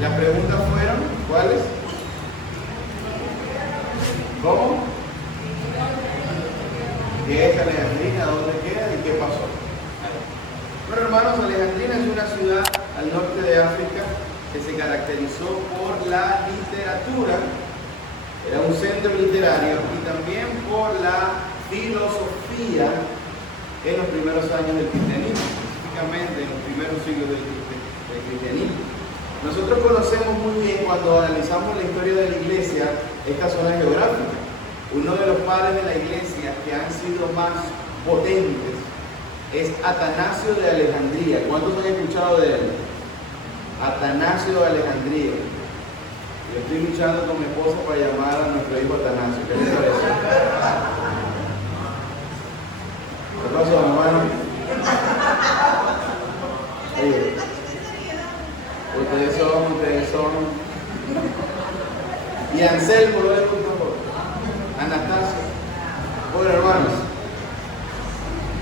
Las preguntas fueron, ¿cuáles? ¿Cómo? ¿Qué es Alejandría? ¿Dónde queda? ¿Y qué pasó? Bueno, hermanos, Alejandría es una ciudad al norte de África que se caracterizó por la literatura, era un centro literario, y también por la filosofía en los primeros años del cristianismo, específicamente en los primeros siglos del cristianismo. Nosotros conocemos muy bien, cuando analizamos la historia de la iglesia, esta zona geográfica. Uno de los padres de la iglesia que han sido más potentes es Atanasio de Alejandría. ¿Cuántos han escuchado de él? Atanasio de Alejandría. Yo estoy luchando con mi esposa para llamar a nuestro hijo Atanasio. ¿Qué les parece? ¿Qué pasó, hermano? Oye, ustedes son. Y Anselmo, lo de por favor. Anastasio. Bueno, hermanos,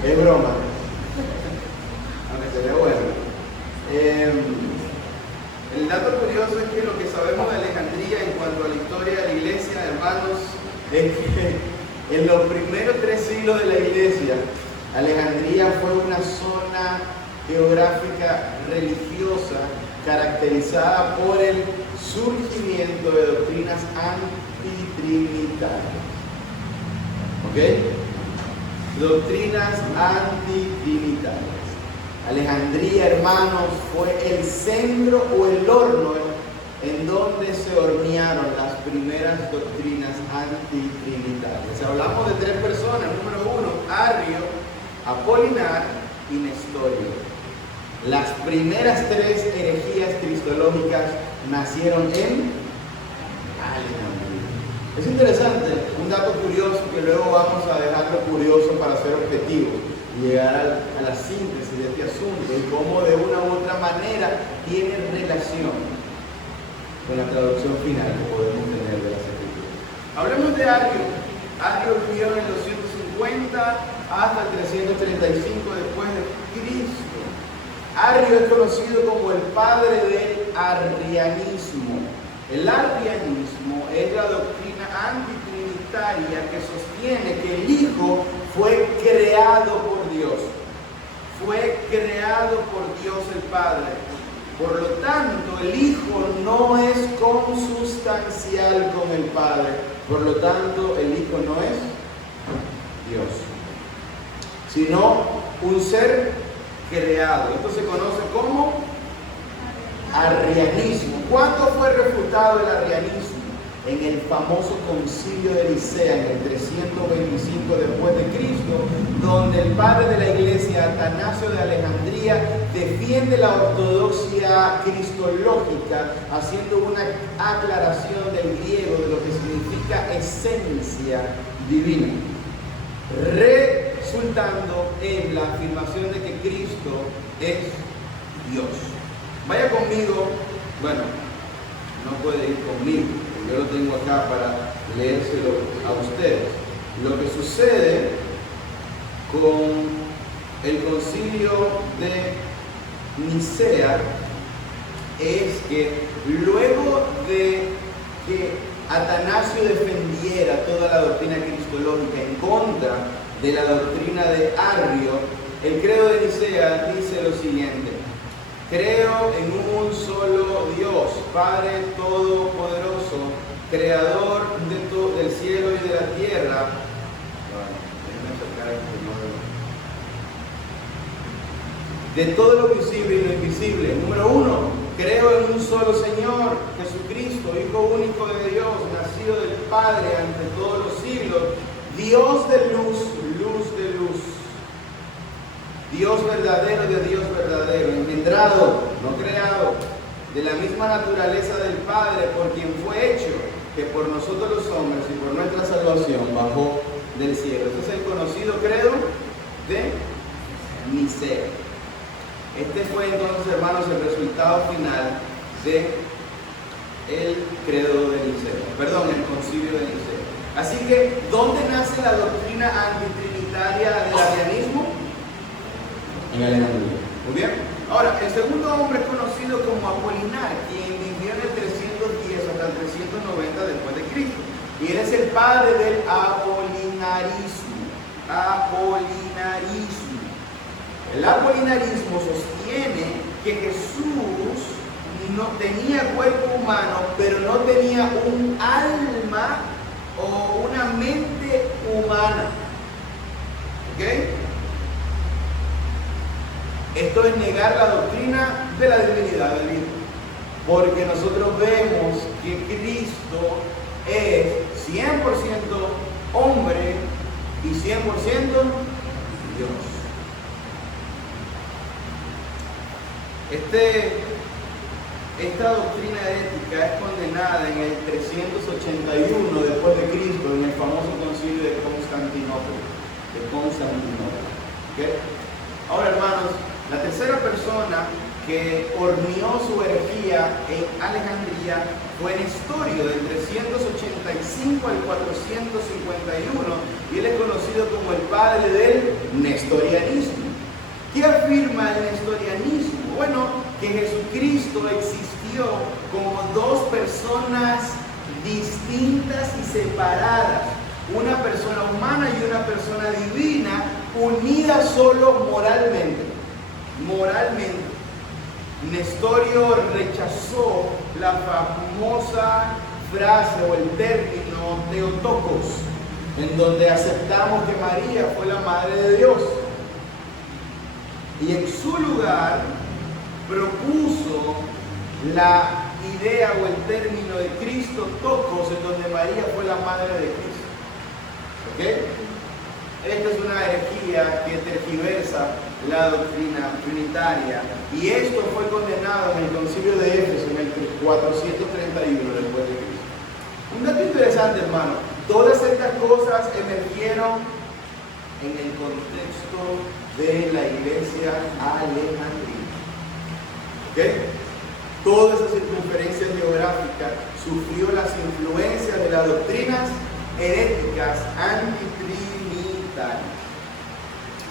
es broma, aunque sería bueno. El dato curioso es que lo que sabemos de Alejandría en cuanto a la historia de la iglesia, hermanos, es que en los primeros 3 siglos de la iglesia, Alejandría fue una zona geográfica religiosa caracterizada por el surgimiento de doctrinas antitrinitarias. ¿Ok? Doctrinas antitrinitarias. Alejandría, hermanos, fue el centro o el horno en donde se hornearon las primeras doctrinas antitrinitarias. Hablamos de 3 personas. Número 1, Arrio, Apolinar y Nestorio. Las primeras 3 herejías cristológicas nacieron en Alejandría. Es interesante, un dato curioso que luego vamos a dejarlo curioso para ser objetivo y llegar a la síntesis de este asunto y cómo de una u otra manera tiene relación con la traducción final que podemos tener de las Escrituras. Hablemos de Arrio. Arrio vivió en los 150 hasta el 335 después de Cristo. Arrio es conocido como el padre del arrianismo. El arrianismo es la doctrina antitrinitaria que sostiene que el Hijo fue creado por Dios. Fue creado por Dios el Padre. Por lo tanto, el Hijo no es consustancial con el Padre. Por lo tanto, el Hijo no es Dios, sino un ser creado. Esto se conoce como arrianismo. ¿Cuándo fue refutado el arrianismo? En el famoso concilio de Nicea en el 325 después de Cristo, donde el padre de la iglesia, Atanasio de Alejandría, defiende la ortodoxia cristológica, haciendo una aclaración del griego de lo que significa esencia divina, resultando en la afirmación de que Cristo es Dios. Vaya conmigo, bueno, no puede ir conmigo, yo lo tengo acá para leérselo a ustedes. Lo que sucede con el concilio de Nicea es que luego de que Atanasio defendiera toda la doctrina cristológica en contra de la doctrina de Arrio, el credo de Nicea dice lo siguiente: creo en un solo Dios, Padre Todopoderoso, Creador del cielo y de la tierra. De todo lo visible y lo invisible. Número 1, creo en un solo Señor, Jesucristo, Hijo único de Dios, nacido del Padre ante todos los siglos, Dios de luz, luz de luz. Dios verdadero de Dios verdadero, engendrado, no creado, de la misma naturaleza del Padre, por quien fue hecho, que por nosotros los hombres y por nuestra salvación bajó del cielo. Este es el conocido credo de Nicea. Este fue entonces, hermanos, el resultado final de el credo de Nicea, perdón, el concilio de Nicea. Así que, ¿dónde nace la doctrina antitrinitaria del arrianismo? En Alejandría. Muy bien. Ahora, el segundo hombre es conocido como Apolinar, quien vivió en el 310 hasta el 390 después de Cristo. Y él es el padre del apolinarismo. Apolinarismo. El apolinarismo sostiene que Jesús no tenía cuerpo humano, pero no tenía un alma o una mente humana. ¿Ok? Esto es negar la doctrina de la divinidad del Hijo, porque nosotros vemos que Cristo es 100% hombre y 100% Dios. Esta doctrina herética es condenada en el 381 después de Cristo, en el famoso concilio de Constantinopla. ¿Okay? Ahora, hermanos, la tercera persona que horneó su herejía en Alejandría fue Nestorio, del 385 al 451, y él es conocido como el padre del nestorianismo. ¿Qué afirma el nestorianismo? Bueno, que Jesucristo existió como dos personas distintas y separadas, una persona humana y una persona divina, unidas solo moralmente. Nestorio rechazó la famosa frase o el término Theotokos, en donde aceptamos que María fue la madre de Dios, y en su lugar propuso la idea o el término de Christotokos, en donde María fue la madre de Cristo. ¿Ok? Esta es una herejía que tergiversa la doctrina trinitaria, y esto fue condenado en el concilio de Éfeso en el 431 después de Cristo. Un dato interesante, hermano: todas estas cosas emergieron en el contexto de la iglesia alejandrina. ¿Okay? Toda esa circunferencia geográfica sufrió las influencias de las doctrinas heréticas antitrinitarias.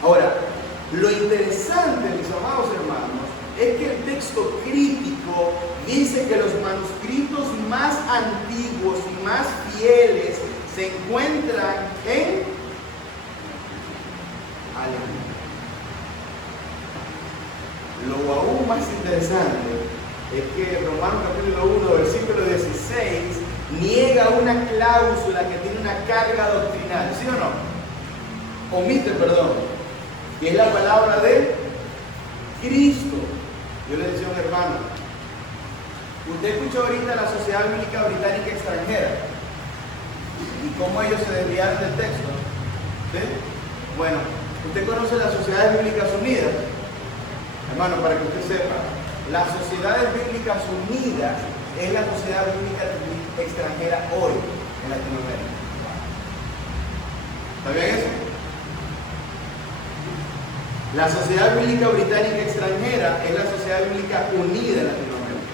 Ahora, lo interesante, mis amados hermanos, es que el texto crítico dice que los manuscritos más antiguos y más fieles se encuentran en Alejandría. Lo aún más interesante es que Romanos capítulo 1, versículo 16 niega una cláusula que tiene una carga doctrinal, ¿sí o no? Omite, perdón, que es la palabra de Cristo. Yo le decía a un hermano, usted escuchó ahorita la Sociedad Bíblica Británica Extranjera y cómo ellos se desviaron del texto, ¿sí? Bueno, usted conoce las Sociedades Bíblicas Unidas. Hermano, para que usted sepa, las Sociedades Bíblicas Unidas es la Sociedad Bíblica Extranjera hoy en Latinoamérica. ¿Sabían eso? La Sociedad Bíblica Británica Extranjera es la Sociedad Bíblica Unida en Latinoamérica.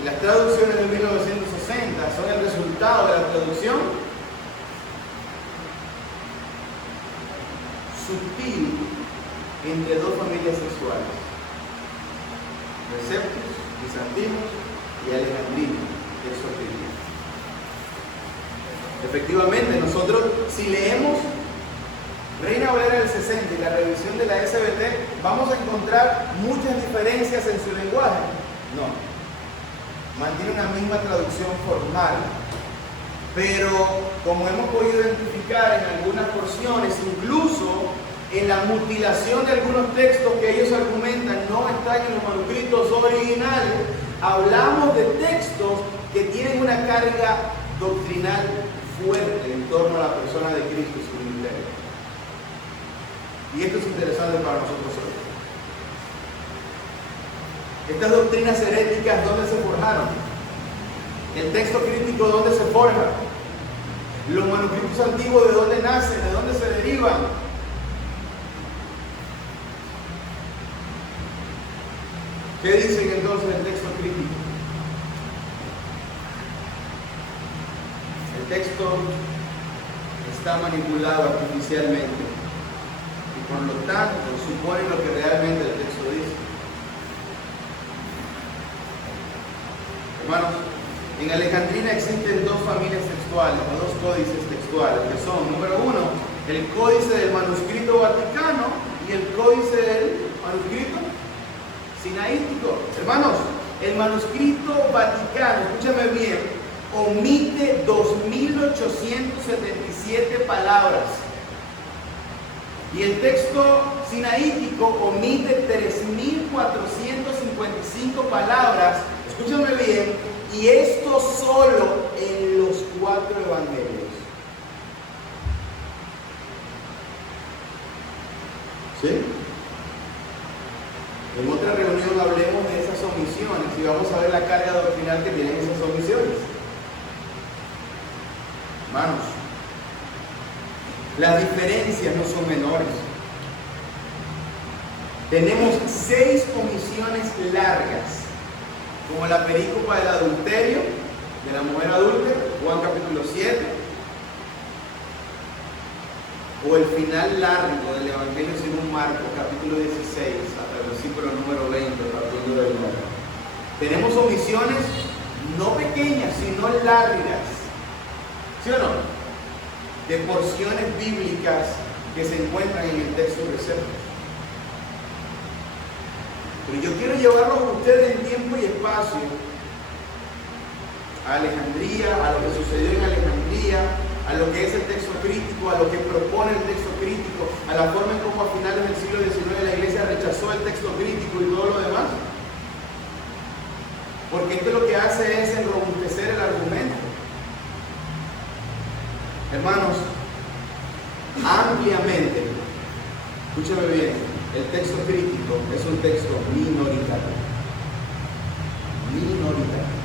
Y las traducciones de 1960 son el resultado de la traducción sutil entre dos familias sexuales: receptos, bizantinos y alejandrinos, exoterinos. Efectivamente, nosotros, si leemos Reina Valera del 60 y la revisión de la SBT, vamos a encontrar muchas diferencias en su lenguaje. No, mantiene una misma traducción formal, pero como hemos podido identificar en algunas porciones, incluso en la mutilación de algunos textos que ellos argumentan no están en los manuscritos originales, hablamos de textos que tienen una carga doctrinal fuerte en torno a la persona de Cristo y su ministerio. Y esto es interesante para nosotros hoy. Estas doctrinas heréticas, ¿dónde se forjaron? El texto crítico, ¿dónde se forja? Los manuscritos antiguos, ¿de dónde nacen? ¿De dónde se derivan? ¿Qué dicen entonces el texto crítico? El texto está manipulado artificialmente y por lo tanto, supone lo que realmente el texto dice. Hermanos, en Alejandría existen dos familias textuales, o dos códices textuales, que son, número uno, el códice del manuscrito vaticano y el códice del manuscrito sinaítico. Hermanos, el manuscrito vaticano, escúchame bien, omite 2.877 palabras. Y el texto sinaítico omite 3.455 palabras. Escúchame bien, y esto solo en los 4 evangelios. ¿Sí? En otra reunión hablemos de esas omisiones y vamos a ver la carga doctrinal que tienen esas omisiones. Hermanos, las diferencias no son menores. Tenemos 6 omisiones largas, como la perícopa del adulterio, de la mujer adúltera, Juan capítulo 7, o el final largo del Evangelio según Marcos, capítulo 16, hasta el versículo número 20, partiendo del 9. Tenemos omisiones no pequeñas, sino largas, ¿sí o no?, de porciones bíblicas que se encuentran en el texto presente. Pero yo quiero llevarlos a ustedes en tiempo y espacio a Alejandría, a lo que sucedió en Alejandría, a lo que es el texto crítico, a lo que propone el texto crítico, a la forma en cómo a finales del siglo XIX la iglesia rechazó el texto crítico y todo lo demás. Porque esto lo que hace es enrobustecer el argumento. Hermanos, ampliamente, escúchame bien, el texto crítico es un texto minoritario. Minoritario.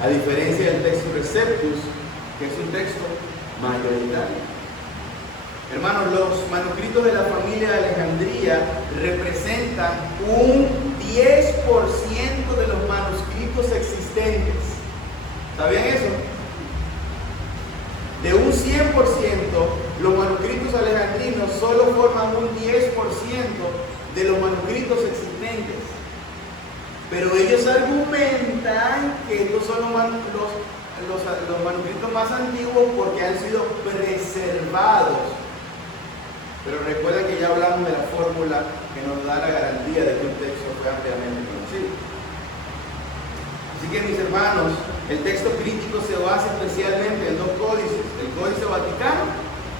A diferencia del texto Receptus, que es un texto mayoritario. Hermanos, los manuscritos de la familia de Alejandría representan un 10% de los manuscritos existentes. ¿Sabían eso? De un 100%, los manuscritos alejandrinos solo forman un 10% de los manuscritos existentes. Pero ellos argumentan que estos son los manuscritos más antiguos porque han sido preservados. Pero recuerden que ya hablamos de la fórmula que nos da la garantía de que un texto fue ampliamente conocido. Así que, mis hermanos, el texto crítico se basa especialmente en dos códices, el códice vaticano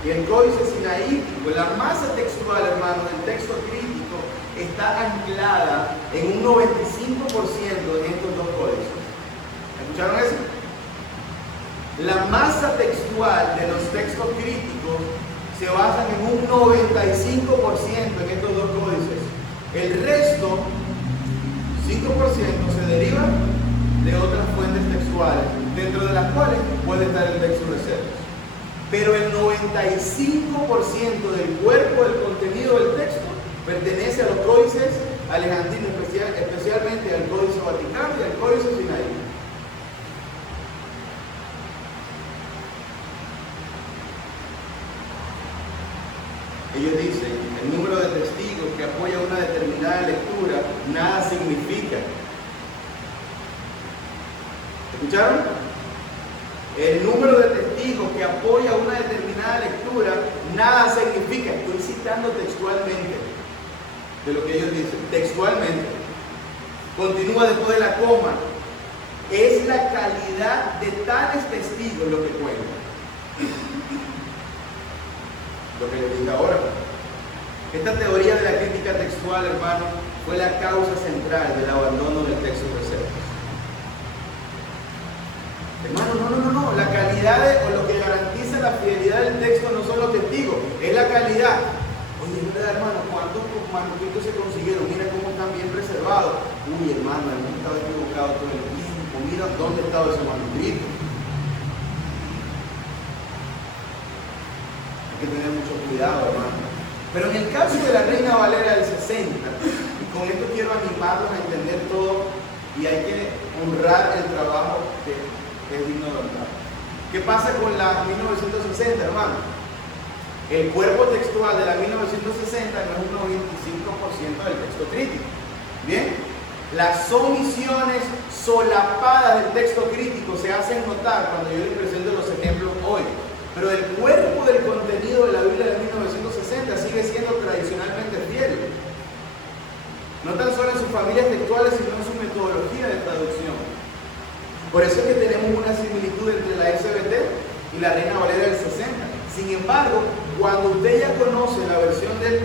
y el códice sinaítico. La masa textual, hermanos, del texto crítico está anclada en un 95% en estos dos códices. ¿Escucharon eso? La masa textual de los textos críticos se basa en un 95% en estos dos códices. El resto, 5%, se deriva de otras fuentes textuales, dentro de las cuales puede estar el texto Receptus. Pero el 95% del cuerpo del contenido del texto pertenece a los códices alejandrinos, especialmente al códice vaticano y al códice sinaítico. Ellos dicen, el número de testigos que apoya una determinada lectura nada significa. ¿Escucharon? El número de testigos que apoya una determinada lectura nada significa. Estoy citando textualmente de lo que ellos dicen, textualmente. Continúa después de la coma. Es la calidad de tales testigos lo que cuenta. Lo que les dije ahora. Esta teoría de la crítica textual, hermano, fue la causa central del abandono del texto Receptus. Hermano, no. La calidad o lo que garantiza la fidelidad del texto no son los testigos, es la calidad. Oye, es verdad, hermano, ¿cuántos manuscritos se consiguieron? Mira cómo están bien preservados. Uy, hermano, hemos estado equivocados todo el tiempo. Mira dónde estaba ese manuscrito. Hay que tener mucho cuidado, hermano. Pero en el caso de la Reina Valera del 60, y con esto quiero animarlos a entender todo, y hay que honrar el trabajo que es digno de honrar. ¿Qué pasa con la 1960, hermano? El cuerpo textual de la 1960 no es un 95% del texto crítico. Bien, las omisiones solapadas del texto crítico se hacen notar cuando yo les presento los ejemplos hoy. Pero el cuerpo del contenido de la Biblia de 1960 sigue siendo tradicionalmente fiel. No tan solo en sus familias textuales, sino en su metodología de traducción. Por eso es que tenemos una similitud entre la SBT y la Reina Valera del 60. Sin embargo, cuando usted ya conoce la versión de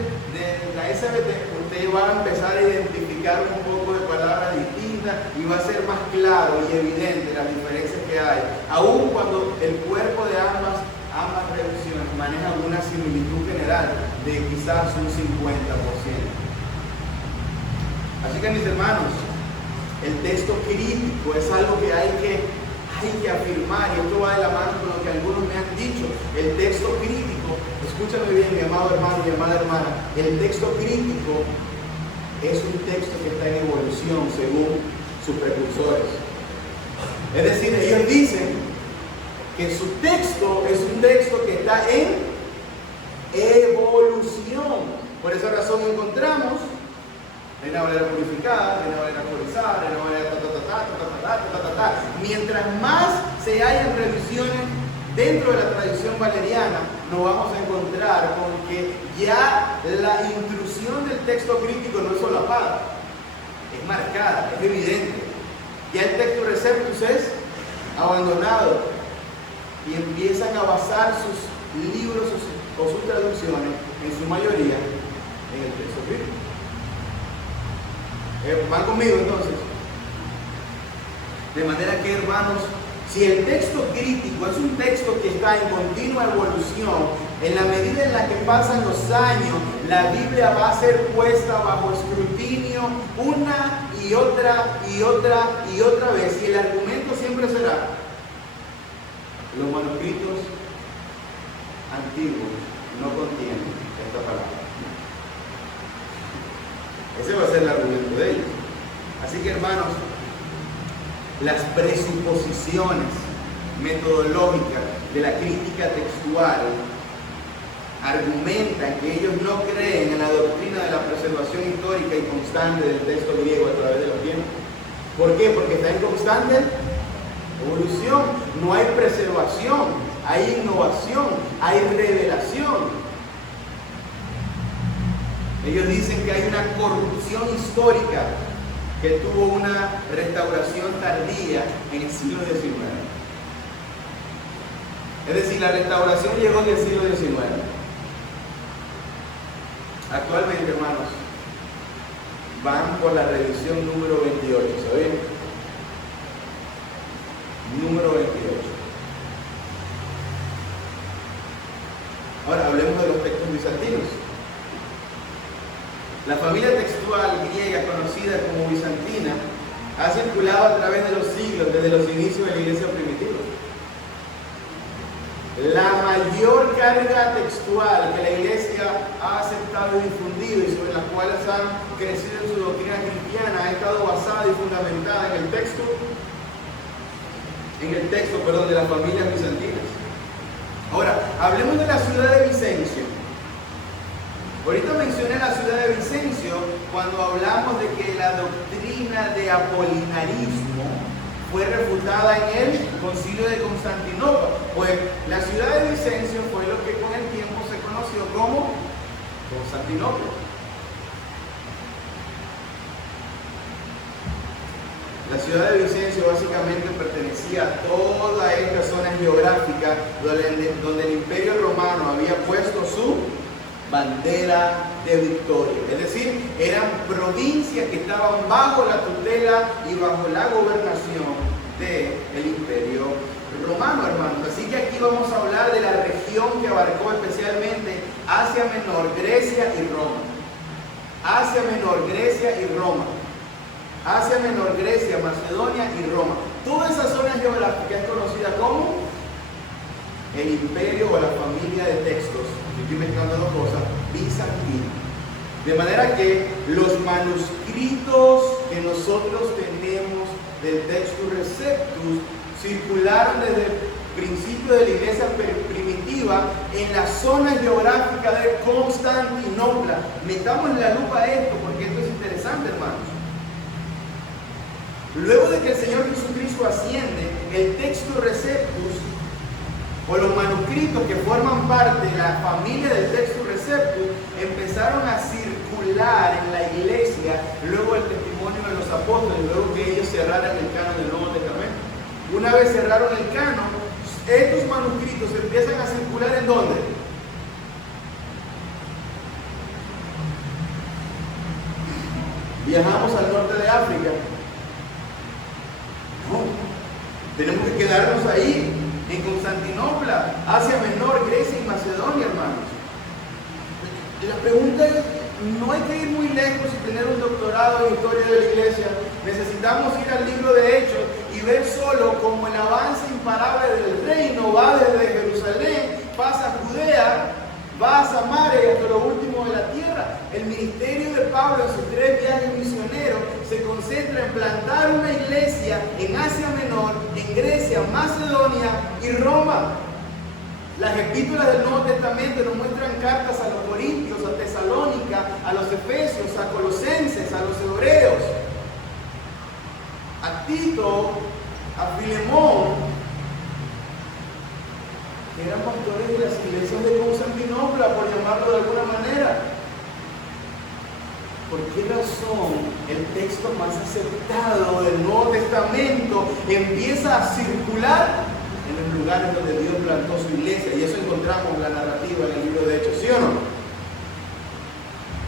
la SBT, usted va a empezar a identificar un poco de palabras distintas y va a ser más claro y evidente las diferencias que hay, aun cuando el cuerpo de ambas revisiones maneja una similitud general de quizás un 50%. Así que, mis hermanos, el texto crítico es algo que hay que afirmar, y esto va de la mano con lo que algunos me han dicho. El texto crítico, escúchame bien, mi amado hermano, mi amada hermana, el texto crítico es un texto que está en evolución según sus precursores. Es decir, ellos dicen que su texto es un texto que está en evolución. Por esa razón encontramos Reina Valera purificada, Reina Valera actualizada, Reina Valera Mientras más se hayan revisiones dentro de la tradición valeriana, nos vamos a encontrar con que ya la intrusión del texto crítico no es solapada, es marcada, es evidente. Ya el texto receptus es abandonado y empiezan a basar sus libros o sus traducciones, en su mayoría, en el texto crítico. ¿Van conmigo entonces? De manera que, hermanos, si el texto crítico es un texto que está en continua evolución, en la medida en la que pasan los años, la Biblia va a ser puesta bajo escrutinio una y otra vez. Y el argumento siempre será: los manuscritos antiguos no contienen esta palabra. Ese va a ser el argumento de ellos. Así que, hermanos, las presuposiciones metodológicas de la crítica textual argumentan que ellos no creen en la doctrina de la preservación histórica y constante del texto griego a través de los tiempos. ¿Por qué? Porque está en constante evolución. No hay preservación, hay innovación, hay revelación. Ellos dicen que hay una corrupción histórica que tuvo una restauración tardía en el siglo XIX. Es decir, la restauración llegó en el siglo XIX. Actualmente, hermanos, van por la revisión número 28, ¿saben? Número 28. Ahora, hablemos de los textos bizantinos. La familia textual griega conocida como bizantina ha circulado a través de los siglos, desde los inicios de la iglesia primitiva. La mayor carga textual que la iglesia ha aceptado y difundido y sobre las cuales han crecido en su doctrina cristiana ha estado basada y fundamentada en el texto de las familias bizantinas. Ahora, hablemos de la ciudad de Vicencio. Ahorita mencioné la ciudad de Vicencio cuando hablamos de que la doctrina de apolinarismo fue refutada en el Concilio de Constantinopla. Pues la ciudad de Vicencio fue lo que con el tiempo se conoció como Constantinopla. La ciudad de Vicencio básicamente pertenecía a toda esta zona geográfica donde el Imperio Romano había puesto su bandera de victoria. Es decir, eran provincias que estaban bajo la tutela y bajo la gobernación del Imperio Romano, hermanos. Así que aquí vamos a hablar de la región que abarcó especialmente Asia Menor, Grecia y Roma. Asia Menor, Grecia y Roma. Asia Menor, Grecia, Macedonia y Roma. Toda esa zona geográfica es conocida como el imperio o la familia de textos, estoy mezclando dos cosas, bizantino. De manera que los manuscritos que nosotros tenemos del Textus Receptus circularon desde principios de la iglesia primitiva en la zona geográfica de Constantinopla. Metamos la lupa a esto porque esto es interesante, hermanos. Luego de que el Señor Jesucristo asciende, el Textus Receptus, o los manuscritos que forman parte de la familia del Textus Receptus, empezaron a circular en la iglesia luego del testimonio de los apóstoles, luego que ellos cerraran el canon del Nuevo Testamento. Una vez cerraron el canon, estos manuscritos empiezan a circular ¿en dónde? Viajamos al norte de África. No, tenemos que quedarnos ahí, en Constantinopla, Asia Menor, Grecia y Macedonia, hermanos. La pregunta es, no hay que ir muy lejos y tener un doctorado en historia de la iglesia. Necesitamos ir al libro de Hechos y ver solo cómo el avance imparable del reino va desde Jerusalén, pasa a Judea, va a Samaria y hasta lo último de la tierra. El ministerio de Pablo en sus 3 viajes misioneros se concentra en plantar una iglesia en Asia Menor, en Grecia, Macedonia y Roma. Las epístolas del Nuevo Testamento nos muestran cartas a los Corintios, a Tesalónica, a los Efesios, a Colosenses, a los Hebreos, a Tito, a Filemón, que eran pastores de las iglesias de Constantinopla, por llamarlo de alguna manera. ¿Por qué razón el texto más aceptado del Nuevo Testamento empieza a circular en los lugares donde Dios plantó su iglesia? Y eso encontramos la narrativa en el libro de Hechos, ¿sí o no?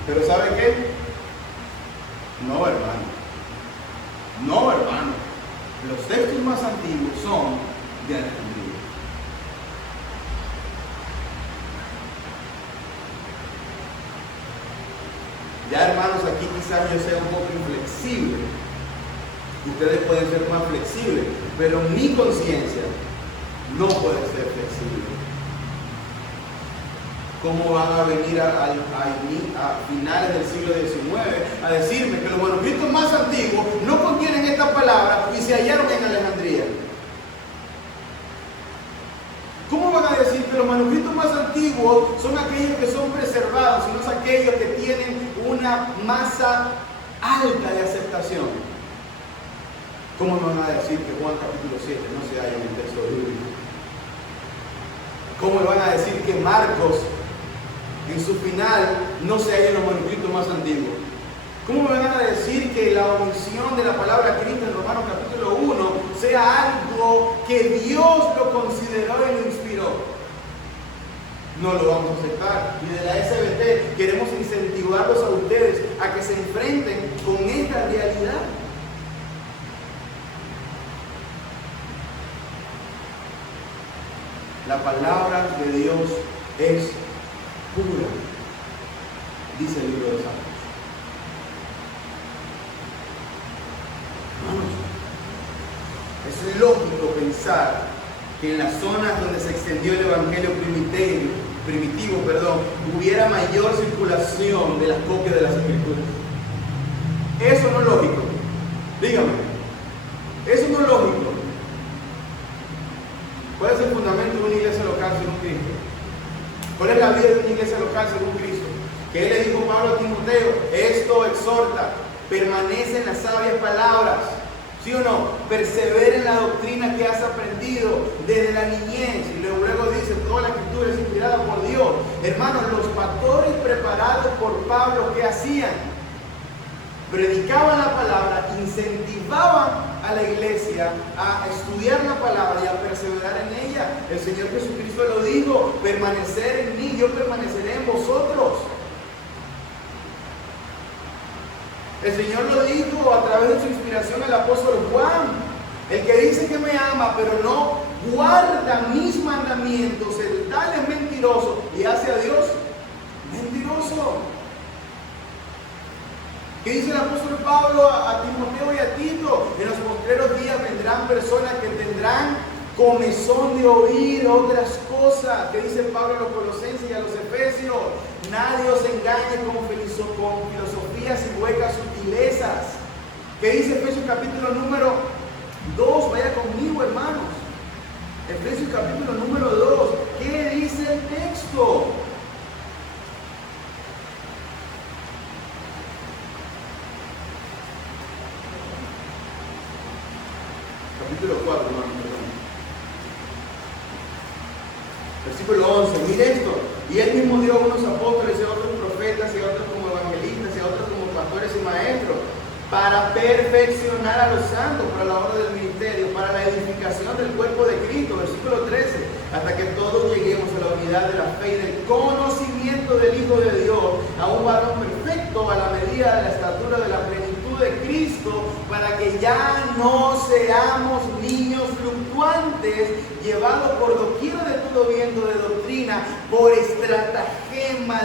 Pero ¿sabe qué? No, hermano. No, hermano. Los textos más antiguos son de Alejandría. Ya, hermanos, aquí quizás yo sea un poco inflexible. Ustedes pueden ser más flexibles, pero mi conciencia no puede ser flexible. ¿Cómo van a venir a finales del siglo XIX a decirme que los manuscritos más antiguos no contienen esta palabra y se hallaron en Alejandría? ¿Cómo van a decir que los manuscritos más antiguos son aquellos que son preservados, sino aquellos que tienen una masa alta de aceptación? ¿Cómo van a decir que Juan capítulo 7 no se halla en el texto bíblico? ¿Cómo van a decir que Marcos en su final no se halla en los manuscritos más antiguos? ¿Cómo me van a decir que la omisión de la palabra Cristo en Romanos capítulo 1 sea algo que Dios lo consideró y lo inspiró? No lo vamos a aceptar. Y de la SBT queremos incentivarlos a ustedes a que se enfrenten con esta realidad. La palabra de Dios es pura, dice el libro de Salmos. Es lógico pensar que en las zonas donde se extendió el evangelio primitivo, hubiera mayor circulación de las copias de las escrituras. Eso no es lógico. Dígame, eso no es lógico. ¿Cuál es el fundamento de una iglesia local según Cristo? ¿Cuál es la vida de una iglesia local según Cristo? Que él le dijo a Pablo a Timoteo: esto exhorta, permanece en las sabias palabras. ¿Sí o no? Persevera en la doctrina que has aprendido desde la niñez. Y luego dice, toda la escritura es inspirada por Dios. Hermanos, los pastores preparados por Pablo, ¿qué hacían? Predicaban la palabra, incentivaban a la iglesia a estudiar la palabra y a perseverar en ella. El Señor Jesucristo lo dijo: permanecer en mí, yo permaneceré en vosotros. El Señor lo dijo a través de su inspiración al apóstol Juan: el que dice que me ama pero no guarda mis mandamientos, el tal es mentiroso y hace a Dios mentiroso. ¿Qué dice el apóstol Pablo a Timoteo y a Tito? En los postreros días vendrán personas que tendrán comezón de oír otras cosas. ¿Qué dice Pablo a los Colosenses y a los Efesios? Nadie os engañe con filosofías y huecas sutilezas. ¿Qué dice Efesios capítulo número 2? Vaya conmigo, hermanos. Efesios capítulo número 2. ¿Qué dice el texto? Capítulo 4, hermano, perdón. Versículo 11. Mire esto. Y él mismo dio a unos apóstoles y a otros profetas y a otros como evangelistas y a otros como pastores y maestros para perfeccionar a los santos para la obra del ministerio, para la edificación del cuerpo de Cristo. Versículo 13. Hasta que todos lleguemos a la unidad de la fe y del conocimiento del Hijo de Dios, a un varón perfecto a la medida de la estatura de la plenitud de Cristo, para que ya no seamos niños fluctuantes, llevados por doquiera de todo viento de doctrina, por estratagema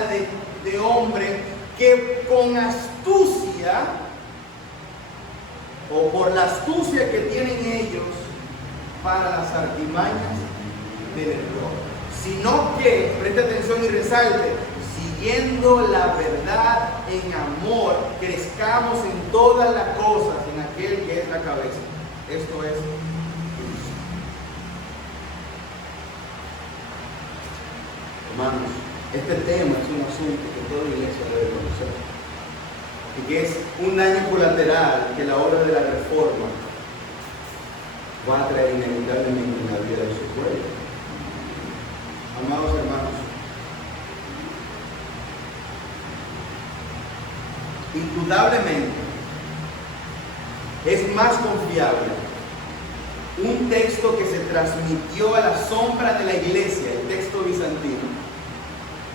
de hombre, que con astucia, o por la astucia que tienen ellos para las artimañas del error, sino que, preste atención y resalte, siguiendo la verdad en amor, crezcamos en todas las cosas en aquel que es la cabeza. Esto es Cristo. Hermanos, este tema es un asunto que toda iglesia debe conocer, y que es un daño colateral que la obra de la reforma va a traer inevitablemente en la vida de su pueblo. Amados hermanos, indudablemente es más confiable un texto que se transmitió a la sombra de la iglesia, el texto bizantino,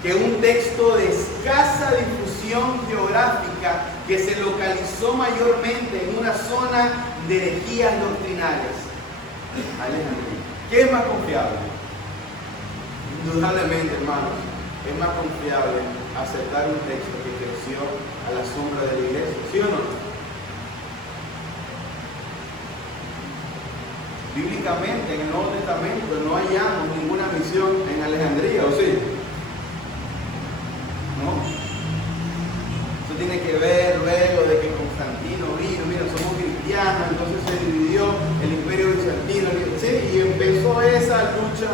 que un texto de escasa difusión geográfica que se localizó mayormente en una zona de herejías doctrinales. Alejandría. ¿Qué es más confiable? Indudablemente, hermanos, es más confiable aceptar un texto que creció a la sombra de la iglesia, ¿sí o no? Bíblicamente, en el Nuevo Testamento no hallamos ninguna misión en Alejandría, ¿o sí? ¿No? Eso tiene que ver luego de que Constantino vino, mira, somos cristianos, entonces se dividió el imperio bizantino, ¿sí? Y empezó esa lucha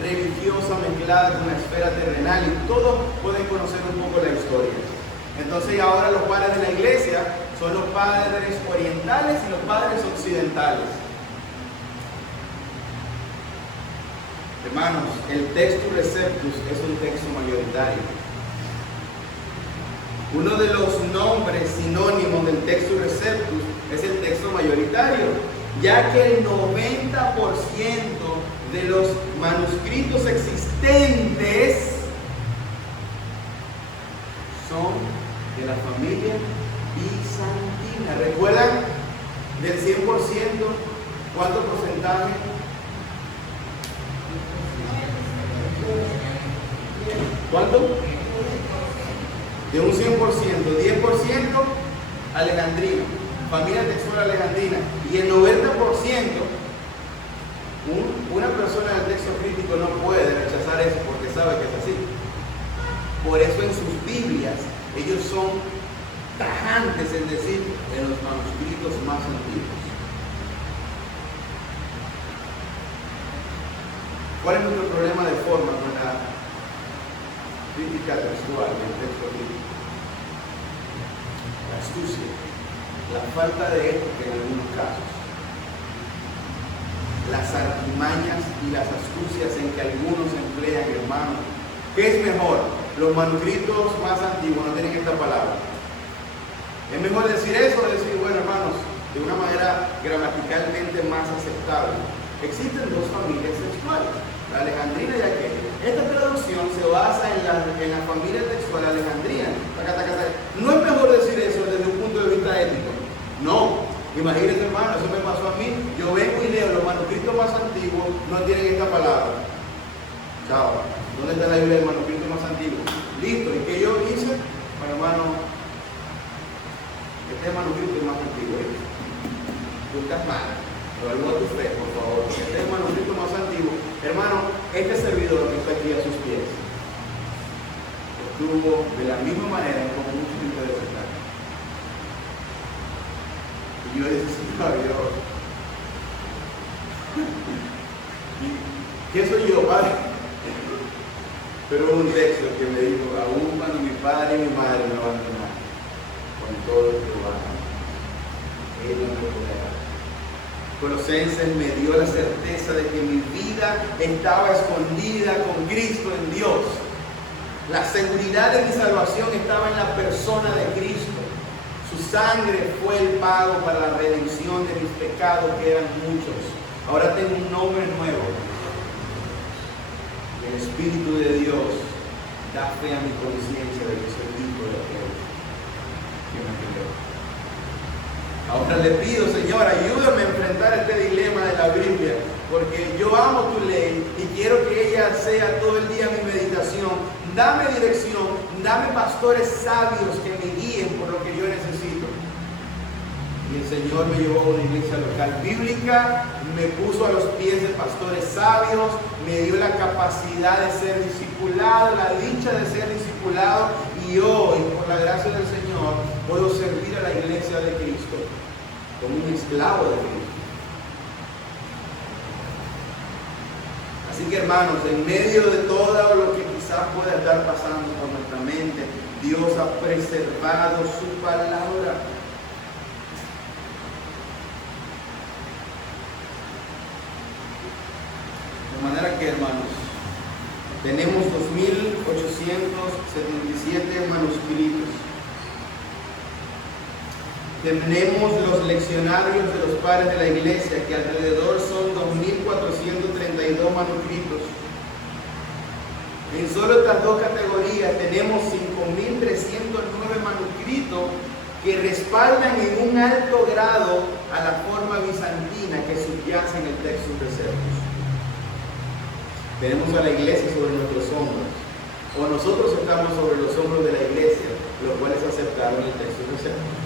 religiosa mezclada con la esfera terrenal, y todos pueden conocer un poco la historia. Entonces ahora los padres de la iglesia son los padres orientales y los padres occidentales. Hermanos, el Textus Receptus es un texto mayoritario. Uno de los nombres sinónimos del Textus Receptus es el texto mayoritario, ya que el 90% de los manuscritos existentes son de la familia bizantina. ¿Recuerdan del 100%? ¿Cuánto porcentaje? ¿Cuánto? De un 100%, 10% alejandrino, familia textual alejandrina, y el 90%, una persona del texto crítico no puede rechazar eso porque sabe que es así. Por eso en sus Biblias ellos son tajantes en decir en los manuscritos más antiguos. ¿Cuál es nuestro problema de forma con la crítica textual del texto bíblico? La astucia, la falta de ética en algunos casos, las artimañas y las astucias en que algunos emplean, hermanos. ¿Qué es mejor? Los manuscritos más antiguos no tienen esta palabra. Es mejor decir eso o decir, bueno, hermanos, de una manera gramaticalmente más aceptable. Existen dos familias textuales, la alejandrina y aquella. Esta traducción se basa en la familia textual alejandrina. No es mejor decir eso desde un punto de vista ético. No. Imagínense, hermano, eso me pasó a mí. Yo vengo y leo los manuscritos más antiguos, no tienen esta palabra. Chao. ¿Dónde está la Biblia del manuscrito más antiguo? Listo. ¿Y qué yo hice? Bueno, hermano, este manuscrito es más antiguo. Tú estás mal. Evalúa tu fe, por favor. Este es el manuscrito más antiguo. Hermano, este servidor que está aquí a sus pies estuvo de la misma manera como muchos de ustedes están. Y yo decía, Señor, Dios. Y ¿Qué soy yo, padre? Pero hubo un texto que me dijo, aún cuando mi padre y mi madre me abandonaron, con todo lo que lo hagan, Él no me podrá. Colosenses me dio la certeza de que mi vida estaba escondida con Cristo en Dios. La seguridad de mi salvación estaba en la persona de Cristo. Su sangre fue el pago para la redención de mis pecados, que eran muchos. Ahora tengo un nombre nuevo. El Espíritu de Dios da fe a mi conciencia de que soy hijo de aquel que me creó. Ahora le pido, Señor, ayúdame a enfrentar este dilema de la Biblia, porque yo amo tu ley y quiero que ella sea todo el día mi meditación. Dame dirección, dame pastores sabios que me guíen por lo que yo necesito. Y el Señor me llevó a una iglesia local bíblica, me puso a los pies de pastores sabios, me dio la capacidad de ser discipulado, la dicha de ser discipulado, y hoy, por la gracia del Señor, puedo servir a la iglesia de Cristo como un esclavo de Cristo. Así que, hermanos, en medio de todo lo que quizás pueda estar pasando por nuestra mente, Dios ha preservado su palabra. De manera que, hermanos, tenemos 2.877 manuscritos. Tenemos los leccionarios de los padres de la iglesia, que alrededor son 2.432 manuscritos. En solo estas dos categorías tenemos 5.309 manuscritos que respaldan en un alto grado a la forma bizantina que subyace en el Textus Receptus. Tenemos a la iglesia sobre nuestros hombros, o nosotros estamos sobre los hombros de la iglesia, los cuales aceptaron el Textus Receptus.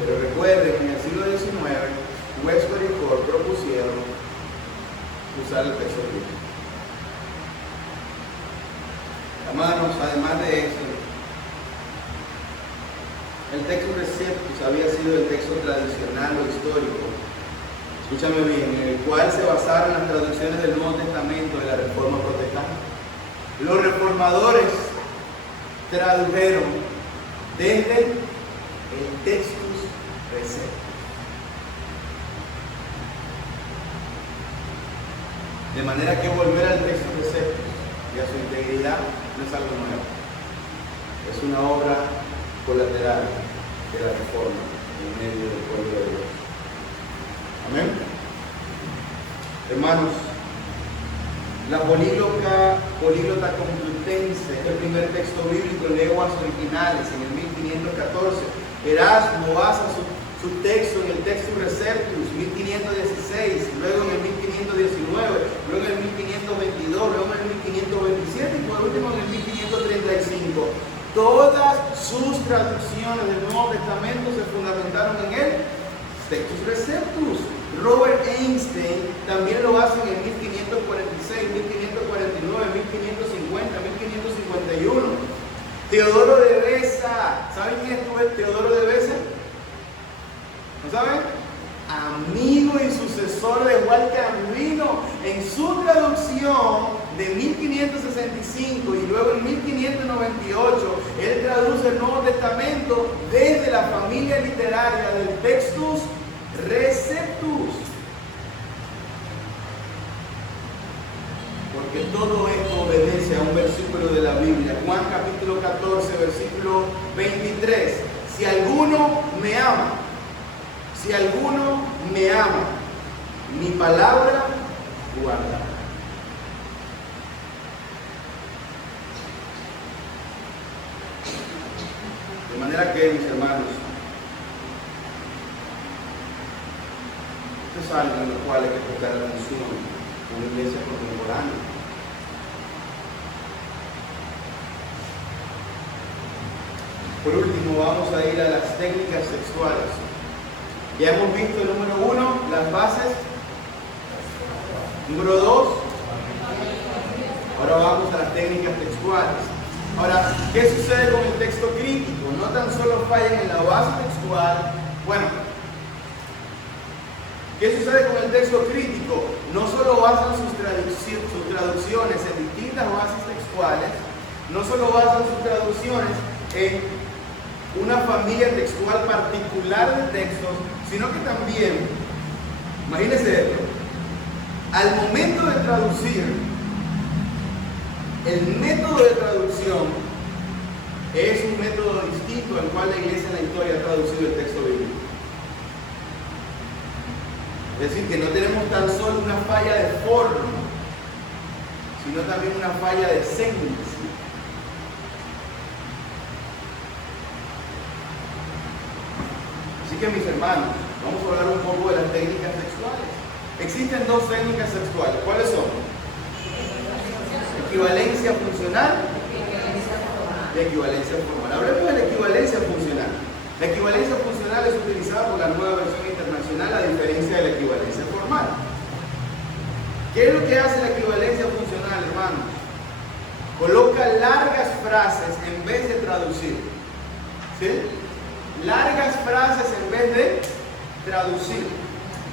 Pero recuerden que en el siglo XIX, Westbury y Ford propusieron usar el texto bíblico. Hermanos, además de eso, el Textus Receptus había sido el texto tradicional o histórico, escúchame bien, en el cual se basaron las traducciones del Nuevo Testamento de la Reforma Protestante. Los reformadores tradujeron desde el Textus Receptus. De manera que volver al Textus Receptus y a su integridad no es algo nuevo. Es una obra colateral de la reforma en medio del pueblo de Dios. Amén. Hermanos, la Políglota Complutense es el primer texto bíblico en lenguas originales en el 1514. Erasmo basa su texto en el Textus Receptus 1516, luego en el 1519, luego en el 1522, luego en el 1527 y por último en el 1535. Todas sus traducciones del Nuevo Testamento se fundamentaron en el Textus Receptus. Robert Einstein también lo hace en el 1546, 1549, 1550, 1551. Teodoro de Beza, ¿saben quién es Teodoro de Beza? ¿No saben? Amigo y sucesor de Juan Calvino. En su traducción de 1565 y luego en 1598, él traduce el Nuevo Testamento desde la familia literaria del Textus Receptus. Porque todo esto obedece a un versículo de la Biblia. Juan capítulo 14, versículo 23. Si alguno me ama, mi palabra guarda. De manera que, mis hermanos, esto es algo en lo cual hay que prestar atención como iglesia contemporánea. Por último, vamos a ir a las técnicas sexuales. Ya hemos visto, número 1, las bases. Número 2, ahora vamos a las técnicas textuales. Ahora, ¿qué sucede con el texto crítico? No tan solo fallan en la base textual. Bueno, ¿Qué sucede con el texto crítico? No solo basan sus traducciones en distintas bases textuales, no solo basan sus traducciones en una familia textual particular de textos, sino que también, imagínense esto, al momento de traducir, el método de traducción es un método distinto al cual la iglesia en la historia ha traducido el texto bíblico. Es decir, que no tenemos tan solo una falla de forma, sino también una falla de esencia. Así que, mis hermanos, vamos a hablar un poco de las técnicas textuales. Existen dos técnicas textuales. ¿Cuáles son? Equivalencia funcional y equivalencia formal. Hablemos de la equivalencia funcional. La equivalencia funcional es utilizada por la Nueva Versión Internacional a diferencia de la equivalencia formal. ¿Qué es lo que hace la equivalencia funcional, hermanos? Coloca largas frases en vez de traducir. ¿Sí? Largas frases en vez de traducir.